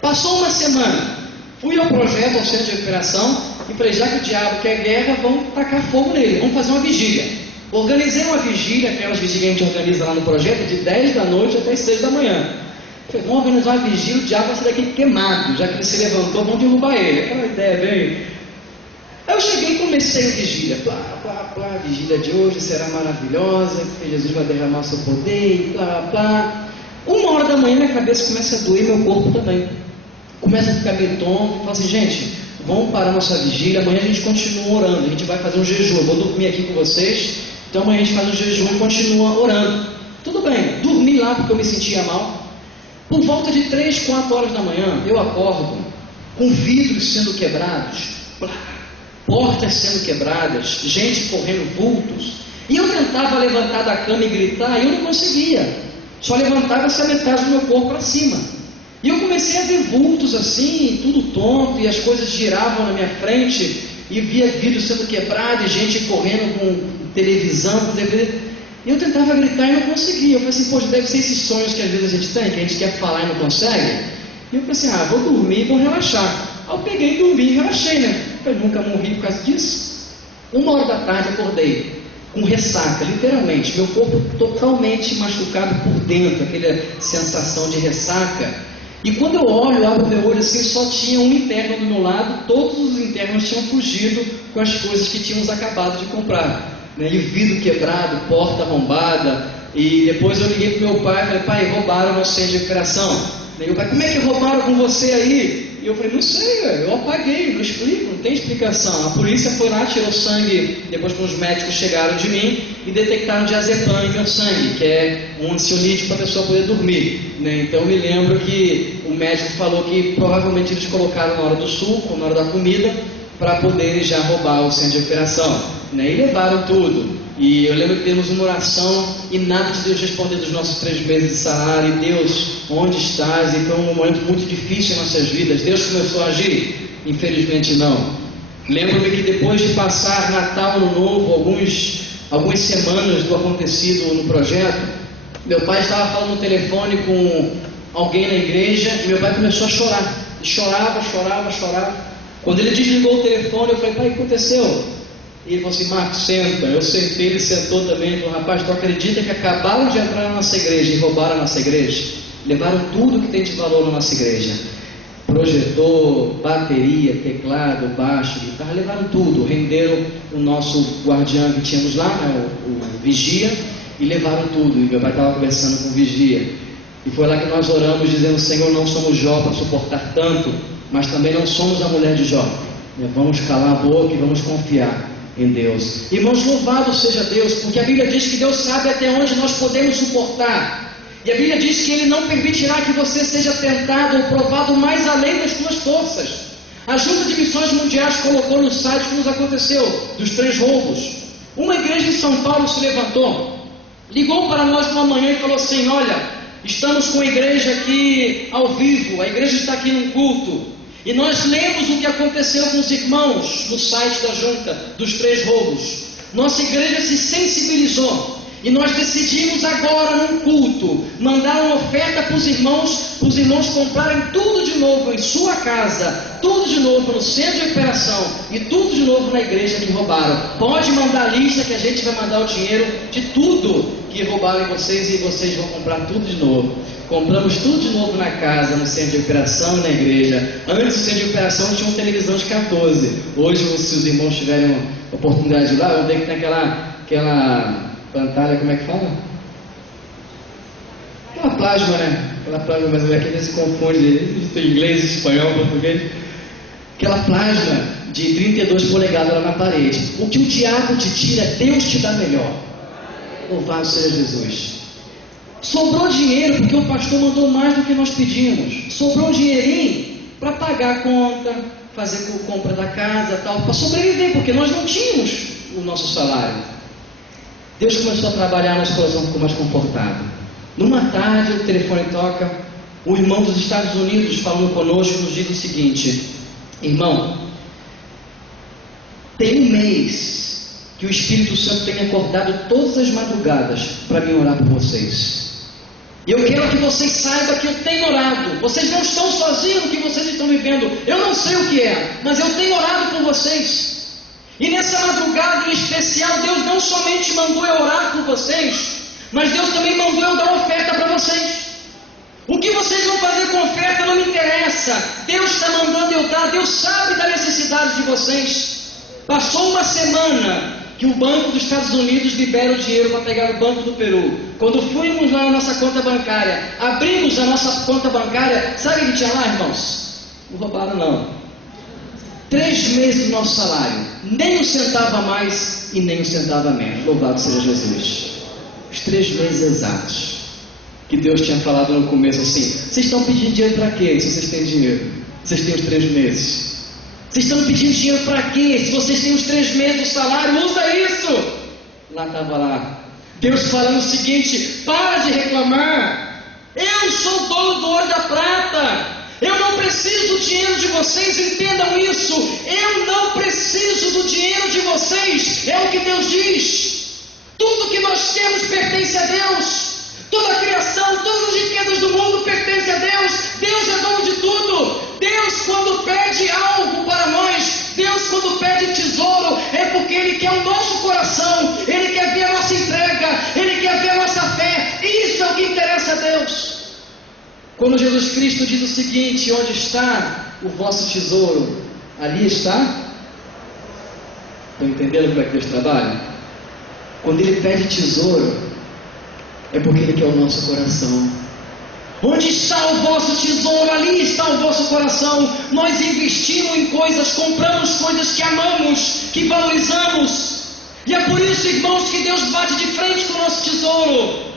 Passou uma semana, fui ao projeto, ao centro de operação, e falei: já que o diabo quer guerra, vamos tacar fogo nele, vamos fazer uma vigília. Organizei uma vigília, aquelas vigílias que a gente organiza lá no projeto, de 10 da noite até 6 da manhã. Falei: vamos organizar uma vigília, o diabo vai sair daqui queimado, já que ele se levantou, vamos derrubar ele. Aquela ideia bem... Aí eu cheguei e comecei a vigília, a vigília de hoje será maravilhosa, porque Jesus vai derramar seu poder, blá. 1h da manhã minha cabeça começa a doer, meu corpo também. Começa a ficar meio tonto, falo assim: gente, vamos parar nossa vigília, amanhã a gente continua orando, a gente vai fazer um jejum, eu vou dormir aqui com vocês, então amanhã a gente faz um jejum e continua orando. Tudo bem, dormi lá porque eu me sentia mal. Por volta de 3, 4 horas da manhã, eu acordo com vidros sendo quebrados, portas sendo quebradas, gente correndo, vultos. E eu tentava levantar da cama e gritar, e eu não conseguia. Só levantava essa metade do meu corpo para cima. E eu comecei a ver vultos assim, tudo tonto, e as coisas giravam na minha frente, e via vidro sendo quebrado, e gente correndo com televisão, com DVD. E eu tentava gritar e não conseguia. Eu falei assim, poxa, deve ser esses sonhos que às vezes a gente tem, que a gente quer falar e não consegue. E eu falei assim, vou dormir e vou relaxar. Aí eu peguei, dormi e relaxei, né? Eu nunca morri por causa disso. 1h da tarde eu acordei com ressaca, literalmente, meu corpo totalmente machucado por dentro, aquela sensação de ressaca. E quando eu olho, abro meu olho assim, só tinha um interno do meu lado, todos os internos tinham fugido com as coisas que tínhamos acabado de comprar, né? E vidro quebrado, porta arrombada. E depois eu liguei para o meu pai e falei, pai, roubaram o nosso centro de recuperação. E meu pai, como é que roubaram com você aí? E eu falei, não sei, eu apaguei, não explico, não tem explicação. A polícia foi lá, tirou sangue, depois que os médicos chegaram de mim e detectaram diazepam em meu sangue, que é um ansiolítico para a pessoa poder dormir, né? Então eu me lembro que o médico falou que provavelmente eles colocaram na hora do suco, na hora da comida, para poderem já roubar o centro de recuperação, né? E levaram tudo. E eu lembro que temos uma oração e nada de Deus responder dos nossos 3 meses de salário. E Deus, onde estás? E foi um momento muito difícil em nossas vidas. Deus começou a agir? Infelizmente não. Lembro-me que depois de passar Natal, Ano Novo, algumas semanas do acontecido no projeto, meu pai estava falando no telefone com alguém na igreja e meu pai começou a chorar. E chorava. Quando ele desligou o telefone, eu falei, pai, o que aconteceu? E ele falou assim, Marcos, senta. Eu sentei, ele sentou também. Ele falou, rapaz, tu acredita que acabaram de entrar na nossa igreja e roubaram a nossa igreja? Levaram tudo que tem de valor na nossa igreja. Projetor, bateria, teclado, baixo, guitarra, levaram tudo. Renderam o nosso guardião que tínhamos lá, né, o vigia, e levaram tudo. E meu pai estava conversando com o vigia. E foi lá que nós oramos, dizendo, Senhor, não somos Jó para suportar tanto, mas também não somos a mulher de Jó. Vamos calar a boca e vamos confiar em Deus. Irmãos, louvado seja Deus, porque a Bíblia diz que Deus sabe até onde nós podemos suportar. E a Bíblia diz que Ele não permitirá que você seja tentado ou provado mais além das suas forças. A Junta de Missões Mundiais colocou no site o que nos aconteceu, dos 3 roubos. Uma igreja em São Paulo se levantou, ligou para nós uma manhã e falou assim, olha, estamos com a igreja aqui ao vivo, a igreja está aqui num culto. E nós lemos o que aconteceu com os irmãos no site da junta, dos 3 roubos. Nossa igreja se sensibilizou. E nós decidimos agora, num culto, mandar uma oferta para os irmãos comprarem tudo de novo em sua casa, tudo de novo no centro de operação e tudo de novo na igreja que roubaram. Pode mandar a lista que a gente vai mandar o dinheiro de tudo que roubaram em vocês e vocês vão comprar tudo de novo. Compramos tudo de novo na casa, no centro de operação e na igreja. Antes do centro de operação tinha uma televisão de 14. Hoje, se os irmãos tiverem a oportunidade de ir lá, vão ver que tem aquela pantalha, como é que fala? Aquela plasma, né? Aquela plasma, mas aqui se confunde inglês, espanhol, português. Aquela plasma de 32 polegadas lá na parede. O que o diabo te tira, Deus te dá melhor. Louvado seja Jesus. Sobrou dinheiro, porque o pastor mandou mais do que nós pedimos. Sobrou um dinheirinho para pagar a conta, fazer compra da casa, tal, para sobreviver, porque nós não tínhamos o nosso salário. Deus começou a trabalhar, nosso coração ficou mais confortável. Numa tarde, o telefone toca, o irmão dos Estados Unidos falando conosco, nos diz o seguinte, irmão, tem um mês que o Espírito Santo tem me acordado todas as madrugadas para me orar por vocês. E eu quero que vocês saibam que eu tenho orado. Vocês não estão sozinhos no que vocês estão vivendo. Eu não sei o que é, mas eu tenho orado por vocês. E nessa madrugada em especial, Deus não somente mandou eu orar por vocês, mas Deus também mandou eu dar oferta para vocês. O que vocês vão fazer com oferta não me interessa. Deus está mandando eu dar. Deus sabe da necessidade de vocês. Passou uma semana que o Banco dos Estados Unidos libera o dinheiro para pegar o Banco do Peru. Quando fomos lá na nossa conta bancária, abrimos a nossa conta bancária, sabe o que tinha lá, irmãos? Não roubaram não. 3 meses do nosso salário, nem um centavo a mais e nem um centavo a menos. Louvado seja Jesus. Os 3 meses exatos que Deus tinha falado no começo assim, vocês estão pedindo dinheiro para quê se vocês têm dinheiro? Vocês têm os 3 meses. Vocês estão pedindo dinheiro para quê? Se vocês têm os 3 meses do salário, usa isso. Lá estava lá. Deus falando o seguinte, para de reclamar. Eu sou o dono do ouro e da prata. Eu não preciso do dinheiro de vocês, entendam isso. Eu não preciso do dinheiro de vocês. É o que Deus diz. Tu Tudo que nós temos pertence a Deus. Toda a criação, todas as riquezas do mundo pertencem a Deus. Deus é dono de tudo. Deus, quando pede algo para nós, Deus, quando pede tesouro, é porque Ele quer o nosso coração, Ele quer ver a nossa entrega, Ele quer ver a nossa fé. Isso é o que interessa a Deus. Quando Jesus Cristo diz o seguinte: onde está o vosso tesouro, ali está. Estão entendendo como é que Deus trabalha? Quando Ele pede tesouro, é porque Ele quer o nosso coração. Onde está o vosso tesouro, ali está o vosso coração. Nós investimos em coisas, compramos coisas que amamos, que valorizamos. E é por isso, irmãos, que Deus bate de frente com o nosso tesouro.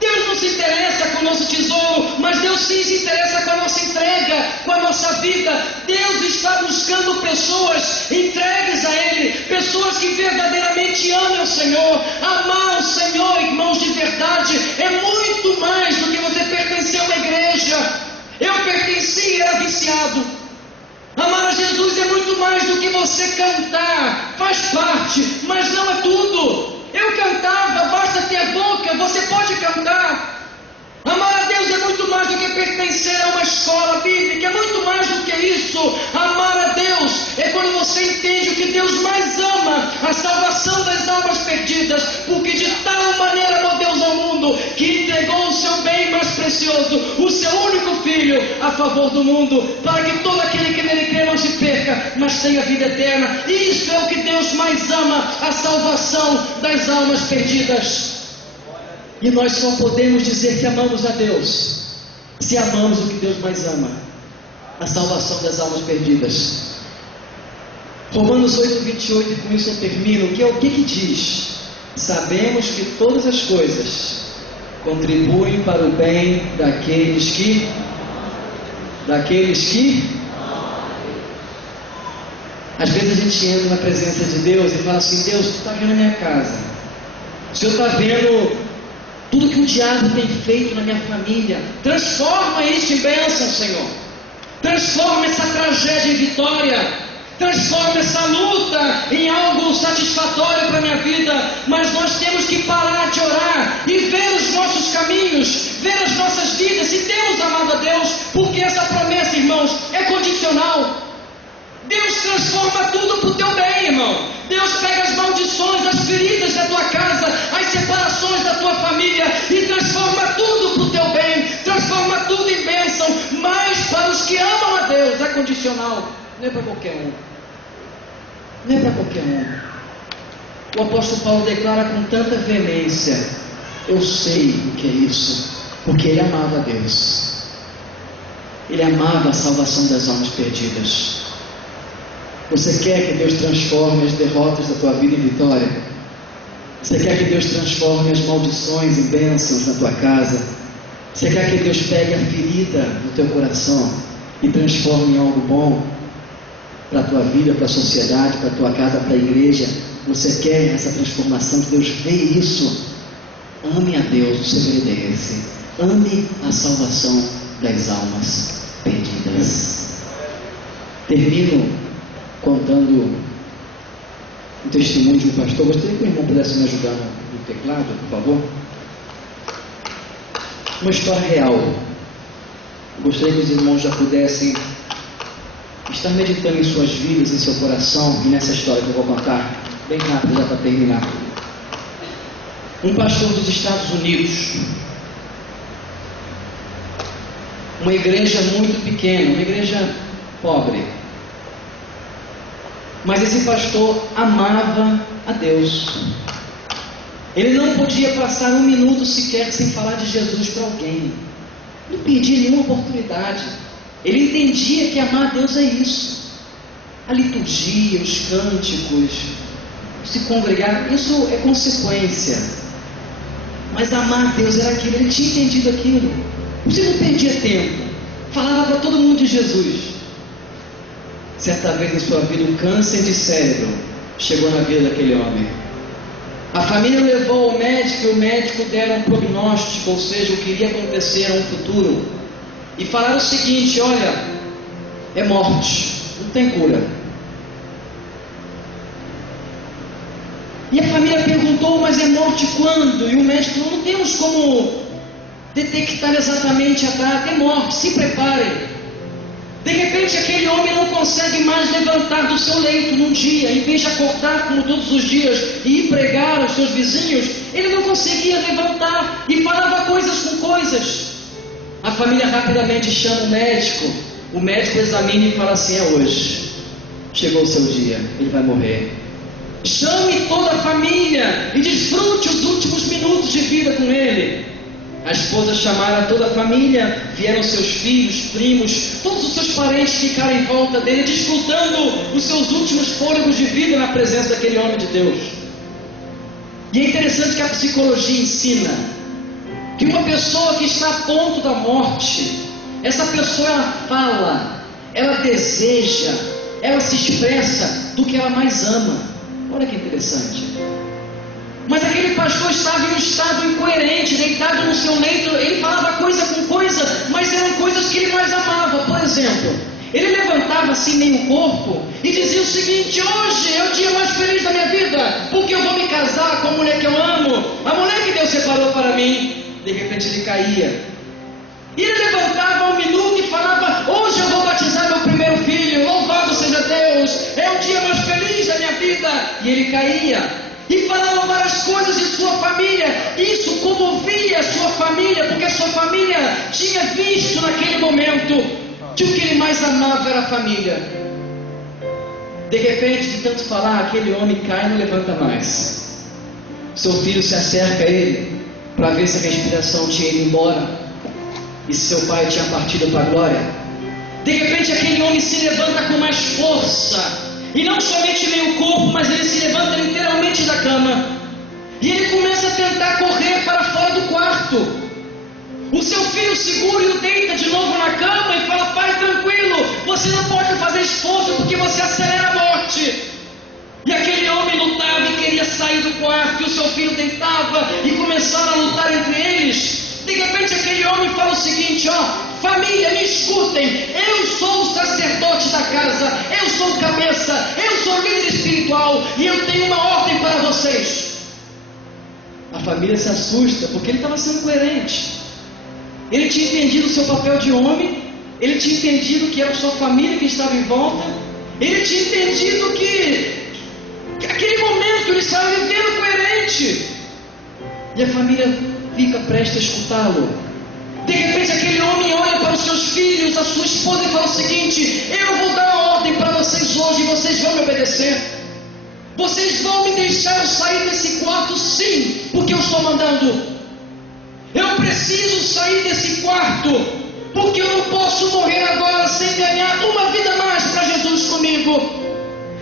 Deus não se interessa com o nosso tesouro, mas Deus sim se interessa com a nossa entrega, com a nossa vida. Deus está buscando pessoas entregues a Ele, pessoas que verdadeiramente amam o Senhor. Amar o Senhor, irmãos, de verdade, é muito mais do que você pertencer a uma igreja. Eu pertenci e era viciado. Amar a Jesus é muito mais do que você cantar, faz parte, mas não é tudo. Eu cantava, basta ter a boca, você pode cantar. Amar a Deus é muito mais do que pertencer a uma escola bíblica, é muito mais do que isso. Amar a Deus é quando você entende o que Deus mais ama, a salvação das almas perdidas, porque de tal maneira amou Deus ao mundo, que entregou o seu bem mais precioso, o seu único Filho, a favor do mundo, para que todo aquele que nele crê não se perca, mas tenha vida eterna. Isso é o que Deus mais ama, a salvação das almas perdidas. E nós só podemos dizer que amamos a Deus se amamos o que Deus mais ama, a salvação das almas perdidas. Romanos 8:28, e com isso eu termino. O que diz? Sabemos que todas as coisas contribuem para o bem daqueles que às vezes a gente entra na presença de Deus e fala assim: Deus, tu está vendo a minha casa, o Senhor está vendo tudo que o diabo tem feito na minha família. Transforma isso em bênção, Senhor. Transforma essa tragédia em vitória. Transforma essa luta em algo satisfatório para a minha vida. Mas nós temos que parar de orar e ver os nossos caminhos, ver as nossas vidas, se temos amado a Deus, porque essa promessa, irmãos, é condicional. Deus transforma tudo para o teu bem, irmão. Deus pega as maldições, as feridas da tua casa, as separações da tua família e transforma tudo para o teu bem, transforma tudo em bênção. Mas para os que amam a Deus é condicional, não é para qualquer um. Não é para qualquer um. O apóstolo Paulo declara com tanta veemência: eu sei o que é isso, porque ele amava a Deus. Ele amava a salvação das almas perdidas. Você quer que Deus transforme as derrotas da tua vida em vitória? Você quer que Deus transforme as maldições em bênçãos na tua casa? Você quer que Deus pegue a ferida no teu coração e transforme em algo bom para a tua vida, para a sociedade, para a tua casa, para a igreja? Você quer essa transformação, que Deus vê isso? Ame a Deus, o segredo é esse. Ame a salvação das almas perdidas. Termino contando um testemunho de um pastor. Gostaria que o irmão pudesse me ajudar no teclado, por favor. Uma história real. Gostaria que os irmãos já pudessem estar meditando em suas vidas, em seu coração, e nessa história que eu vou contar, bem rápido, já para terminar. Um pastor dos Estados Unidos, uma igreja muito pequena, uma igreja pobre. Mas esse pastor amava a Deus. Ele não podia passar um minuto sequer sem falar de Jesus para alguém. Não perdia nenhuma oportunidade. Ele entendia que amar a Deus é isso. A liturgia, os cânticos, se congregar, isso é consequência. Mas amar a Deus era aquilo. Ele tinha entendido aquilo. Você não perdia tempo. Falava para todo mundo de Jesus. Certa vez em sua vida, um câncer de cérebro chegou na vida daquele homem. A família levou ao médico e o médico deram um prognóstico, ou seja, o que iria acontecer no futuro. E falaram o seguinte: olha, é morte, não tem cura. E a família perguntou perguntou: mas é morte quando? E o médico falou: não temos como detectar exatamente a data, é morte, se preparem. De repente aquele homem não consegue mais levantar do seu leito num dia. Em vez de acordar como todos os dias e ir pregar aos seus vizinhos, ele não conseguia levantar e falava coisas com coisas. A família rapidamente chama o médico examina e fala assim: é hoje, chegou o seu dia, ele vai morrer. Chame toda a família e desfrute os últimos minutos de vida com ele. A esposa chamara toda a família, vieram seus filhos, primos, todos os seus parentes ficaram em volta dele, desfrutando os seus últimos fôlegos de vida na presença daquele homem de Deus. E é interessante que a psicologia ensina que uma pessoa que está a ponto da morte, essa pessoa ela fala, ela deseja, ela se expressa do que ela mais ama. Olha que interessante. Mas aquele pastor estava em um estado incoerente, deitado no seu leito. Ele falava coisa com coisa, mas eram coisas que ele mais amava. Por exemplo, ele levantava assim meio corpo e dizia o seguinte: hoje é o dia mais feliz da minha vida, porque eu vou me casar com a mulher que eu amo, a mulher que Deus separou para mim. De repente ele caía. E ele levantava um minuto e falava: hoje eu vou batizar meu primeiro filho, louvado seja Deus, é o dia mais feliz da minha vida. E ele caía. E falava várias coisas de sua família. Isso comovia a sua família, porque a sua família tinha visto naquele momento que o que ele mais amava era a família. De repente, de tanto falar, aquele homem cai e não levanta mais. Seu filho se acerca a ele para ver se a respiração tinha ido embora e se seu pai tinha partido para a glória. De repente aquele homem se levanta com mais força. E não somente meio corpo, mas ele se levanta literalmente da cama. E ele começa a tentar correr para fora do quarto. O seu filho segura e o deita de novo na cama e fala: pai, tranquilo, você não pode fazer esforço porque você acelera a morte. E aquele homem lutava e queria sair do quarto, e o seu filho deitava e começaram a lutar entre eles. De repente aquele homem fala o seguinte: família, me escutem, eu sou o sacerdote da casa, eu sou o cabeça, eu sou o líder espiritual e eu tenho uma ordem para vocês. A família se assusta porque ele estava sendo coerente. Ele tinha entendido o seu papel de homem, ele tinha entendido que era a sua família que estava em volta, ele tinha entendido que aquele momento ele estava vivendo coerente. E a família fica prestes a escutá-lo. De repente aquele homem olha para os seus filhos, a sua esposa, e fala o seguinte: eu vou dar uma ordem para vocês hoje e vocês vão me obedecer. Vocês vão me deixar sair desse quarto, sim, porque eu estou mandando. Eu preciso sair desse quarto, porque eu não posso morrer agora sem ganhar uma vida mais para Jesus comigo.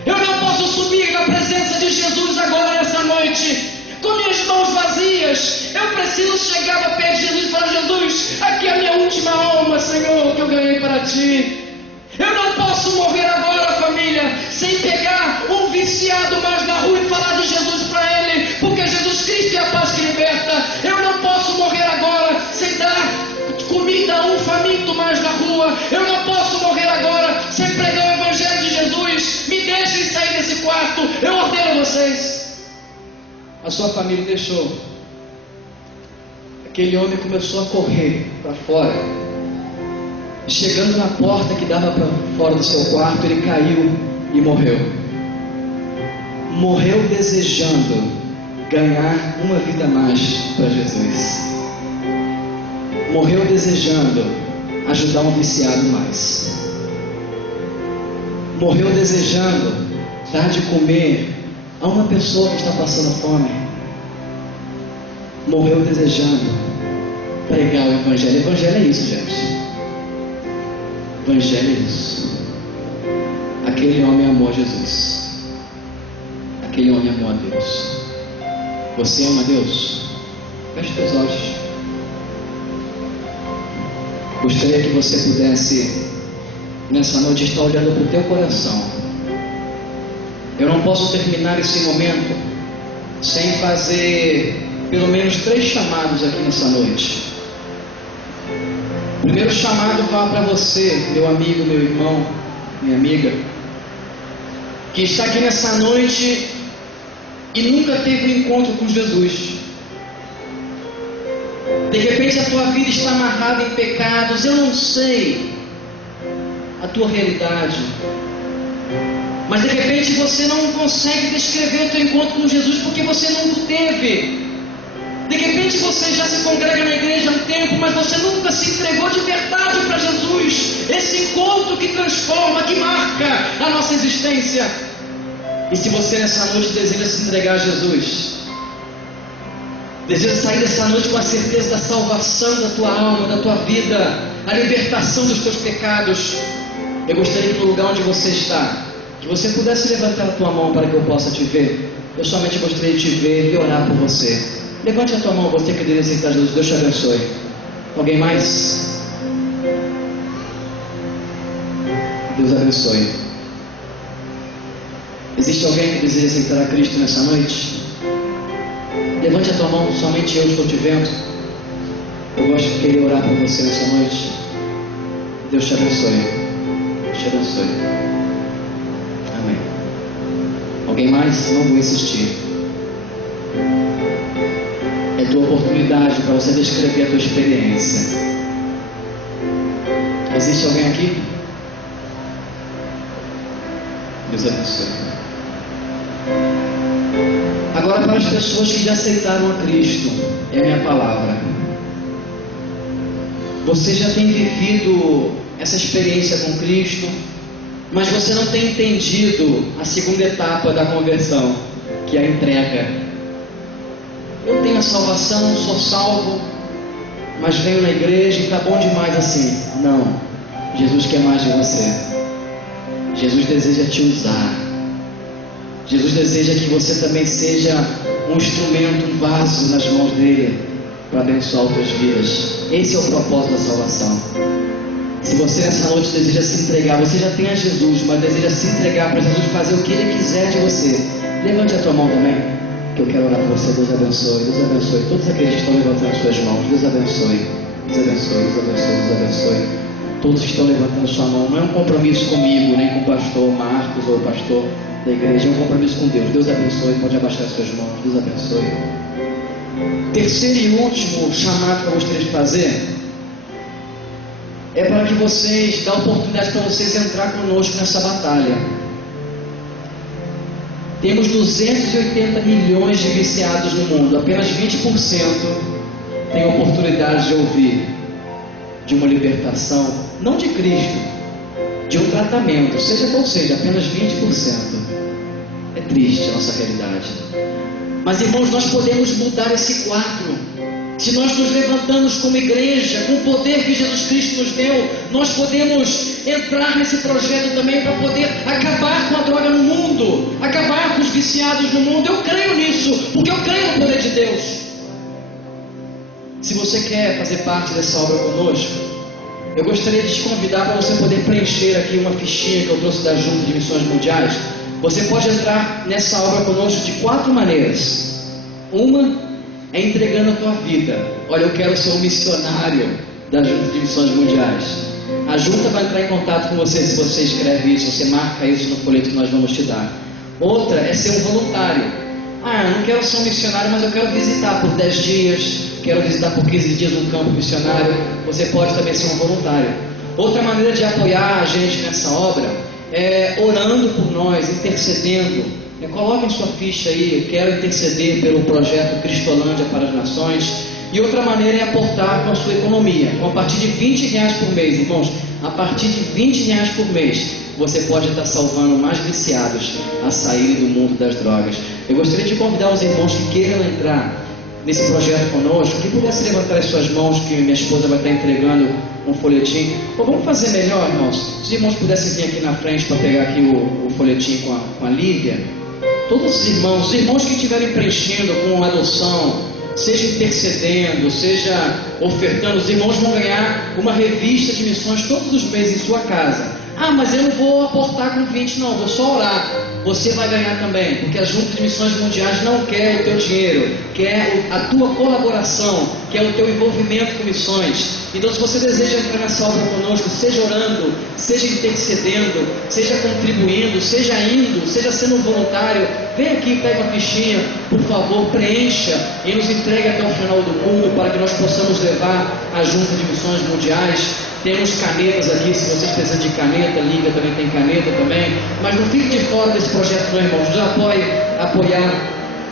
Eu não posso subir na presença de Jesus agora nessa noite com minhas mãos vazias. Eu preciso chegar ao pé de Jesus e falar: Jesus, aqui é a minha última alma, Senhor, que eu ganhei para Ti. Eu não posso morrer agora, família, sem pegar um viciado mais na rua e falar de Jesus para ele, porque Jesus Cristo é a paz que liberta. Eu não posso morrer agora sem dar comida a um faminto mais na rua. Eu não posso morrer agora sem pregar o Evangelho de Jesus. Me deixem sair desse quarto, eu ordeno a vocês. A sua família deixou. Aquele homem começou a correr para fora. E chegando na porta que dava para fora do seu quarto, ele caiu e morreu. Morreu desejando ganhar uma vida a mais para Jesus. Morreu desejando ajudar um viciado mais. Morreu desejando dar de comer a uma pessoa que está passando fome. Morreu desejando pregar o Evangelho. Evangelho é isso, gente. Evangelho é isso. Aquele homem amou Jesus. Aquele homem amou a Deus. Você ama a Deus? Feche teus olhos. Gostaria que você pudesse, nessa noite, estar olhando para o teu coração. Eu não posso terminar esse momento sem fazer pelo menos 3 chamados aqui nessa noite. O primeiro chamado vai para você, meu amigo, meu irmão, minha amiga, que está aqui nessa noite e nunca teve um encontro com Jesus. De repente a tua vida está amarrada em pecados. Eu não sei a tua realidade, mas de repente você não consegue descrever o teu encontro com Jesus porque você nunca teve. De repente você já se congrega na igreja há um tempo, mas você nunca se entregou de verdade para Jesus. Esse encontro que transforma, que marca a nossa existência. E se você nessa noite deseja se entregar a Jesus, deseja sair dessa noite com a certeza da salvação da tua alma, da tua vida, a libertação dos teus pecados, eu gostaria que no lugar onde você está, que você pudesse levantar a tua mão para que eu possa te ver. Eu somente gostaria de te ver e orar por você. Levante a tua mão, você que deseja aceitar Jesus. Deus te abençoe. Alguém mais? Deus abençoe. Existe alguém que deseja aceitar a Cristo nessa noite? Levante a tua mão, somente eu estou te vendo. Eu gosto de querer orar por você nessa noite. Deus te abençoe. Deus te abençoe. Amém. Alguém mais? Não vou insistir. É tua oportunidade para você descrever a tua experiência. Existe alguém aqui? Deus abençoe. Agora, para as pessoas que já aceitaram a Cristo, é a minha palavra. Você já tem vivido essa experiência com Cristo, mas você não tem entendido a segunda etapa da conversão, que é a entrega. Eu tenho a salvação, sou salvo, mas venho na igreja e está bom demais assim. Não, Jesus quer mais de você. Jesus deseja te usar. Jesus deseja que você também seja um instrumento, um vaso nas mãos dele para abençoar as tuas vidas. Esse é o propósito da salvação. Se você nessa noite deseja se entregar, você já tem a Jesus, mas deseja se entregar para Jesus fazer o que ele quiser de você, levante a tua mão também, que eu quero orar por você. Deus abençoe, Deus abençoe. Todos aqueles que estão levantando as suas mãos, Deus abençoe, Deus abençoe, Deus abençoe, Deus abençoe. Todos que estão levantando sua mão, não é um compromisso comigo, nem com o pastor Marcos ou o pastor da igreja, é um compromisso com Deus. Deus abençoe, pode abaixar as suas mãos, Deus abençoe. Terceiro e último chamado que eu gostaria de fazer é para que vocês, dá oportunidade para vocês entrar conosco nessa batalha. Temos 280 milhões de viciados no mundo, apenas 20% tem oportunidade de ouvir de uma libertação, não de Cristo, de um tratamento, seja qual seja, apenas 20%. É triste a nossa realidade. Mas irmãos, nós podemos mudar esse quadro. Se nós nos levantamos como igreja, com o poder que Jesus Cristo nos deu, nós podemos entrar nesse projeto também para poder acabar com a droga no mundo, acabar com os viciados no mundo. Eu creio nisso, porque eu creio no poder de Deus. Se você quer fazer parte dessa obra conosco, eu gostaria de te convidar para você poder preencher aqui uma fichinha que eu trouxe da Junta de Missões Mundiais. Você pode entrar nessa obra conosco de 4 maneiras. Uma é entregando a tua vida. Olha, eu quero ser um missionário da Junta de Missões Mundiais. A Junta vai entrar em contato com você se você escreve isso, você marca isso no folheto que nós vamos te dar. Outra é ser um voluntário. Eu não quero ser um missionário, mas eu quero visitar por 10 dias, quero visitar por 15 dias um campo missionário. Você pode também ser um voluntário. Outra maneira de apoiar a gente nessa obra é orando por nós, intercedendo. Coloque em sua ficha aí, eu quero interceder pelo projeto Cristolândia para as Nações. E outra maneira é aportar com a sua economia, a partir de R$20 por mês, irmãos. A partir de R$20 por mês, você pode estar salvando mais viciados a saírem do mundo das drogas. Eu gostaria de convidar os irmãos que queiram entrar nesse projeto conosco, que pudessem levantar as suas mãos, que minha esposa vai estar entregando um folhetim. Ou vamos fazer melhor, irmãos, se os irmãos pudessem vir aqui na frente para pegar aqui o folhetim com a Lívia. Todos os irmãos que estiverem preenchendo com adoção, seja intercedendo, seja ofertando, os irmãos vão ganhar uma revista de missões todos os meses em sua casa. Mas eu não vou aportar com 20, não, vou só orar. Você vai ganhar também, porque a Junta de Missões Mundiais não quer o teu dinheiro, quer a tua colaboração, quer o teu envolvimento com missões. Então, se você deseja entrar nessa obra conosco, seja orando, seja intercedendo, seja contribuindo, seja indo, seja sendo um voluntário, vem aqui, pega uma fichinha, por favor, preencha e nos entregue até o final do culto para que nós possamos levar a Junta de Missões Mundiais. Temos canetas aqui, se vocês precisam de caneta, Liga também tem caneta também. Mas não fique de fora desse projeto, não, irmãos. Nos apoie, apoiar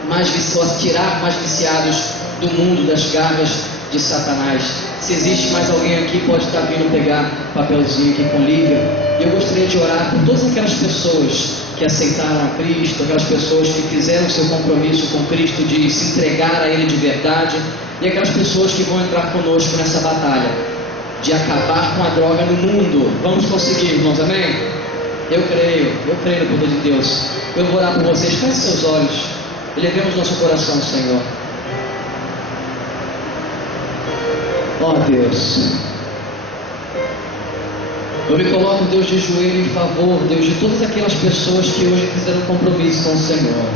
mais viciados, tirar mais viciados do mundo, das garras de Satanás. Se existe mais alguém aqui, pode estar vindo pegar papelzinho aqui com Lívia. E eu gostaria de orar por todas aquelas pessoas que aceitaram a Cristo, aquelas pessoas que fizeram seu compromisso com Cristo de se entregar a Ele de verdade, e aquelas pessoas que vão entrar conosco nessa batalha de acabar com a droga no mundo. Vamos conseguir, irmãos, amém? Eu creio no poder de Deus. Eu vou orar por vocês. Feche seus olhos. Elevemos nosso coração, Senhor. Ó Deus, eu me coloco, Deus, de joelho em favor, Deus, de todas aquelas pessoas que hoje fizeram compromisso com o Senhor.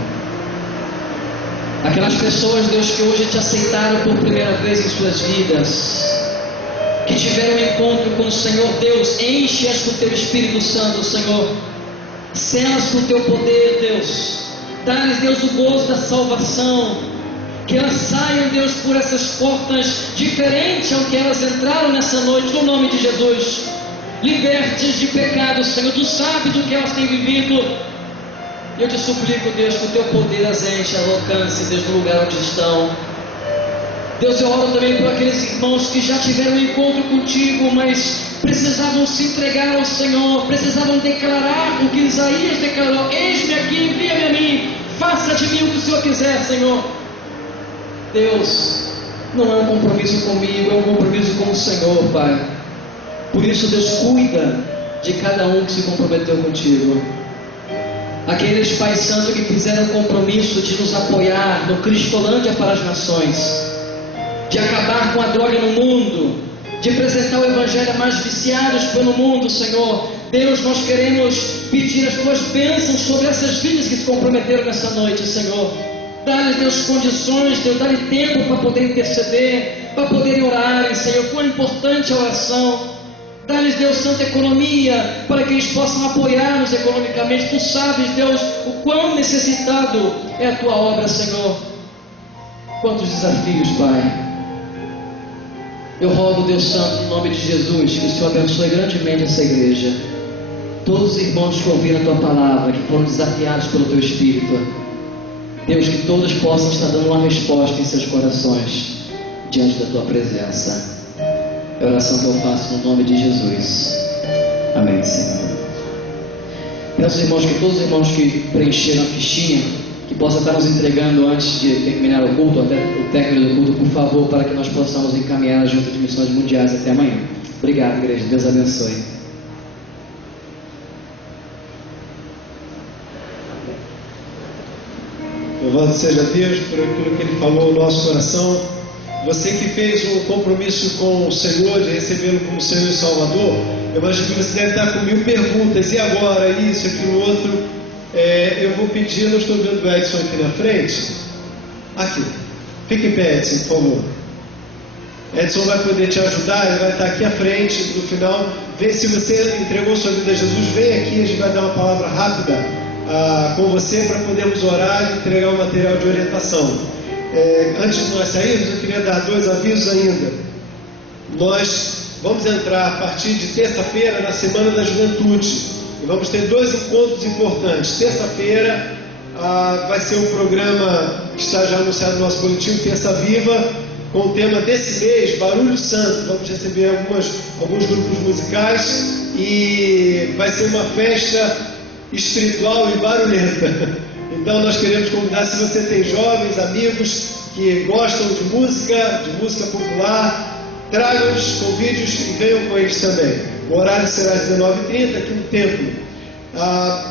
Aquelas pessoas, Deus, que hoje te aceitaram por primeira vez em suas vidas, que tiveram um encontro com o Senhor. Deus, enche-as com o teu Espírito Santo, Senhor. Sela-as com o teu poder, Deus. Dá-lhes, Deus, o gozo da salvação. Que elas saiam, Deus, por essas portas diferentes ao que elas entraram nessa noite, no nome de Jesus. Liberte-as de pecado, Senhor. Tu sabes do que elas têm vivido. Eu te suplico, Deus, que o teu poder as enche, as alcance, Deus, no lugar onde estão. Deus, eu oro também por aqueles irmãos que já tiveram um encontro contigo, mas precisavam se entregar ao Senhor, precisavam declarar o que Isaías declarou: eis-me aqui, envia-me a mim, faça de mim o que o Senhor quiser, Senhor. Deus, não é um compromisso comigo, é um compromisso com o Senhor, Pai. Por isso, Deus, cuida de cada um que se comprometeu contigo. Aqueles, Pai Santo, que fizeram o compromisso de nos apoiar no Cristolândia para as Nações, de acabar com a droga no mundo, de apresentar o Evangelho a mais viciados pelo mundo, Senhor. Deus, nós queremos pedir as tuas bênçãos sobre essas vidas que se comprometeram nessa noite, Senhor. Dá-lhes, Deus, condições, Deus, dá-lhes tempo para poder interceder, para poderem orarem, Senhor. Quão importante a oração. Dá-lhes, Deus, santa economia, para que eles possam apoiar-nos economicamente. Tu sabes, Deus, o quão necessitado é a tua obra, Senhor. Quantos desafios, Pai. Eu rogo, Deus Santo, em nome de Jesus, que o Senhor abençoe grandemente essa igreja. Todos os irmãos que ouviram a tua palavra, que foram desafiados pelo teu Espírito, Deus, que todos possam estar dando uma resposta em seus corações diante da tua presença. É a oração que eu faço no nome de Jesus. Amém, Senhor. Peço, irmãos, que todos os irmãos que preencheram a fichinha, que possam estar nos entregando antes de terminar o culto, até o término do culto, por favor, para que nós possamos encaminhar a Junta de Missões Mundiais até amanhã. Obrigado, igreja. Deus abençoe. Louvado seja Deus por aquilo que Ele falou no nosso coração. Você que fez um compromisso com o Senhor, de recebê-lo como Senhor e Salvador, eu imagino que você deve estar com 1000 perguntas. E agora? Isso, aquilo, outro. Eu vou pedir, não estou vendo o Edson aqui na frente. Aqui. Fique em pé, Edson, por favor. Edson vai poder te ajudar, ele vai estar aqui à frente, no final. Se você entregou sua vida a Jesus, vem aqui, a gente vai dar uma palavra rápida com você para podermos orar e entregar o material de orientação. Antes de nós sairmos, eu queria dar 2 avisos ainda. Nós vamos entrar a partir de terça-feira na Semana da Juventude e vamos ter 2 encontros importantes. Terça-feira vai ser um programa que está já anunciado no nosso boletim, Terça Viva, com o tema desse mês, Barulho Santo. Vamos receber alguns grupos musicais e vai ser uma festa espiritual e barulhenta. Então nós queremos convidar, se você tem jovens, amigos que gostam de música popular, tragam-os, convide-os e venham com eles também. O horário será às 19h30 aqui no templo.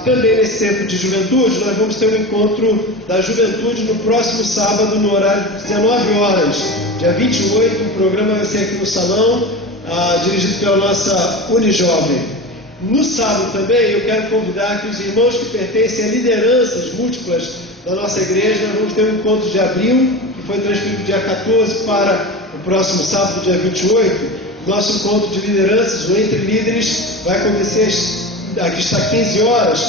Também nesse tempo de juventude, nós vamos ter um encontro da juventude no próximo sábado, no horário de 19 horas, dia 28. O programa vai ser aqui no salão, dirigido pela nossa Unijovem. No sábado também eu quero convidar que os irmãos que pertencem a lideranças múltiplas da nossa igreja, nós vamos ter um encontro de abril, que foi transferido do dia 14 para o próximo sábado, dia 28, Nosso encontro de lideranças, o Entre Líderes, vai acontecer, aqui está 15 horas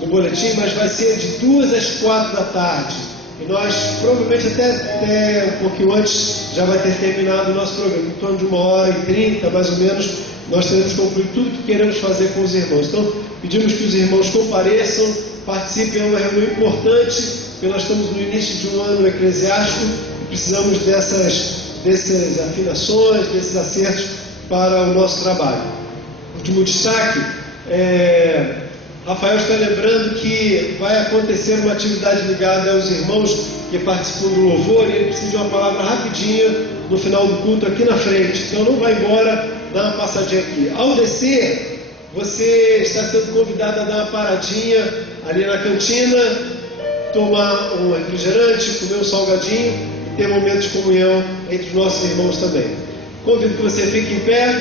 no boletim, mas vai ser de 2 às 4 da tarde. E nós, provavelmente até um pouquinho antes, já vai ter terminado o nosso programa. Em torno de 1h30, mais ou menos, nós teremos concluído tudo que queremos fazer com os irmãos. Então, pedimos que os irmãos compareçam, participem, é uma reunião importante, porque nós estamos no início de um ano eclesiástico e precisamos dessas afinações, desses acertos para o nosso trabalho. Último destaque, Rafael está lembrando que vai acontecer uma atividade ligada aos irmãos que participam do louvor, e ele precisa de uma palavra rapidinha no final do culto aqui na frente. Então não vai embora, dá uma passadinha aqui. Ao descer, você está sendo convidado a dar uma paradinha ali na cantina, tomar um refrigerante, comer um salgadinho e ter momentos de comunhão entre os nossos irmãos também. Convido que você fique em pé.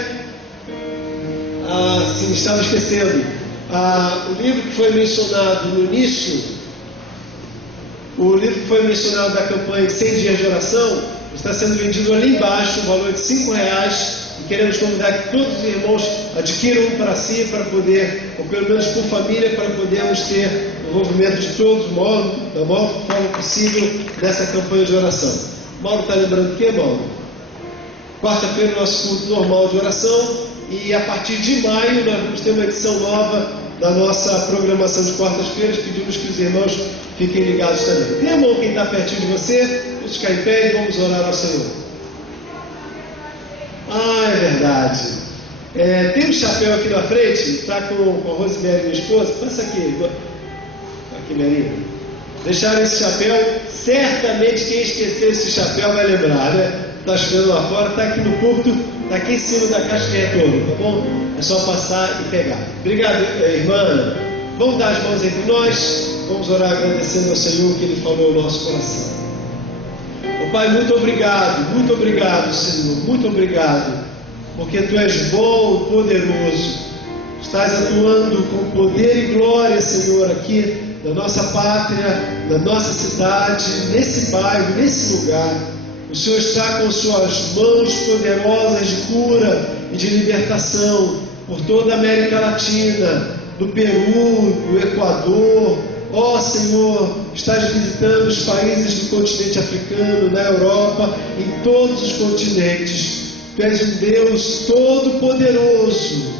Sim, estava esquecendo. O livro que foi mencionado no início, o livro que foi mencionado da campanha de 100 dias de oração, está sendo vendido ali embaixo, o valor de R$5, e queremos convidar que todos os irmãos adquiram um para si, para poder, ou pelo menos por família, para podermos ter o envolvimento de todos, da maior forma possível, nessa campanha de oração. Mauro está lembrando o que, Mauro? Quarta-feira, nosso culto normal de oração, e a partir de maio nós vamos ter uma edição nova da nossa programação de quartas-feiras. Pedimos que os irmãos fiquem ligados também. Tem a mão quem está pertinho de você, vamos ficar em pé e vamos orar ao Senhor. É verdade. Tem um chapéu aqui na frente, está com a Rosemary, minha esposa. Passa aqui, Maria. Deixaram esse chapéu, certamente quem esqueceu esse chapéu vai lembrar, né? Está esperando lá fora, está aqui no púlpito, está aqui em cima da caixa de retorno, tá bom? É só passar e pegar. Obrigado, irmã. Vamos dar as mãos entre nós, vamos orar agradecendo ao Senhor que Ele falou ao nosso coração. Pai, muito obrigado, Senhor, muito obrigado, porque Tu és bom, poderoso, estás atuando com poder e glória, Senhor, aqui na nossa pátria, na nossa cidade, nesse bairro, nesse lugar. O Senhor está com suas mãos poderosas de cura e de libertação por toda a América Latina, do Peru, do Equador. Senhor, estás visitando os países do continente africano, na Europa, em todos os continentes. Tu és um Deus todo poderoso,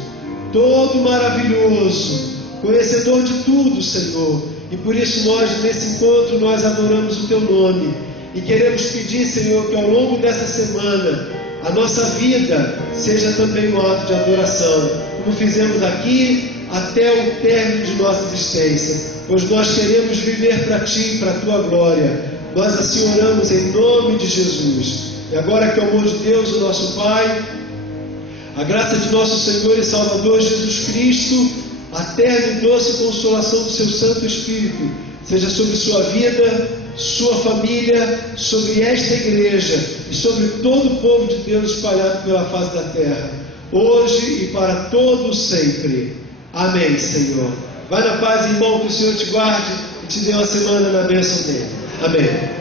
todo maravilhoso, conhecedor de tudo, Senhor. E por isso nós, nesse encontro, nós adoramos o Teu nome. E queremos pedir, Senhor, que ao longo dessa semana a nossa vida seja também um ato de adoração, como fizemos aqui até o término de nossa existência, pois nós queremos viver para Ti e para a Tua glória. Nós assim oramos em nome de Jesus. E agora que o amor de Deus, o nosso Pai, a graça de nosso Senhor e Salvador Jesus Cristo, a terna e doce consolação do Seu Santo Espírito, seja sobre sua vida, sua família, sobre esta igreja e sobre todo o povo de Deus espalhado pela face da terra, hoje e para todos sempre. Amém, Senhor. Vai na paz, irmão, que o Senhor te guarde e te dê uma semana na bênção dele. Amém.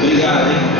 Obrigado, hein?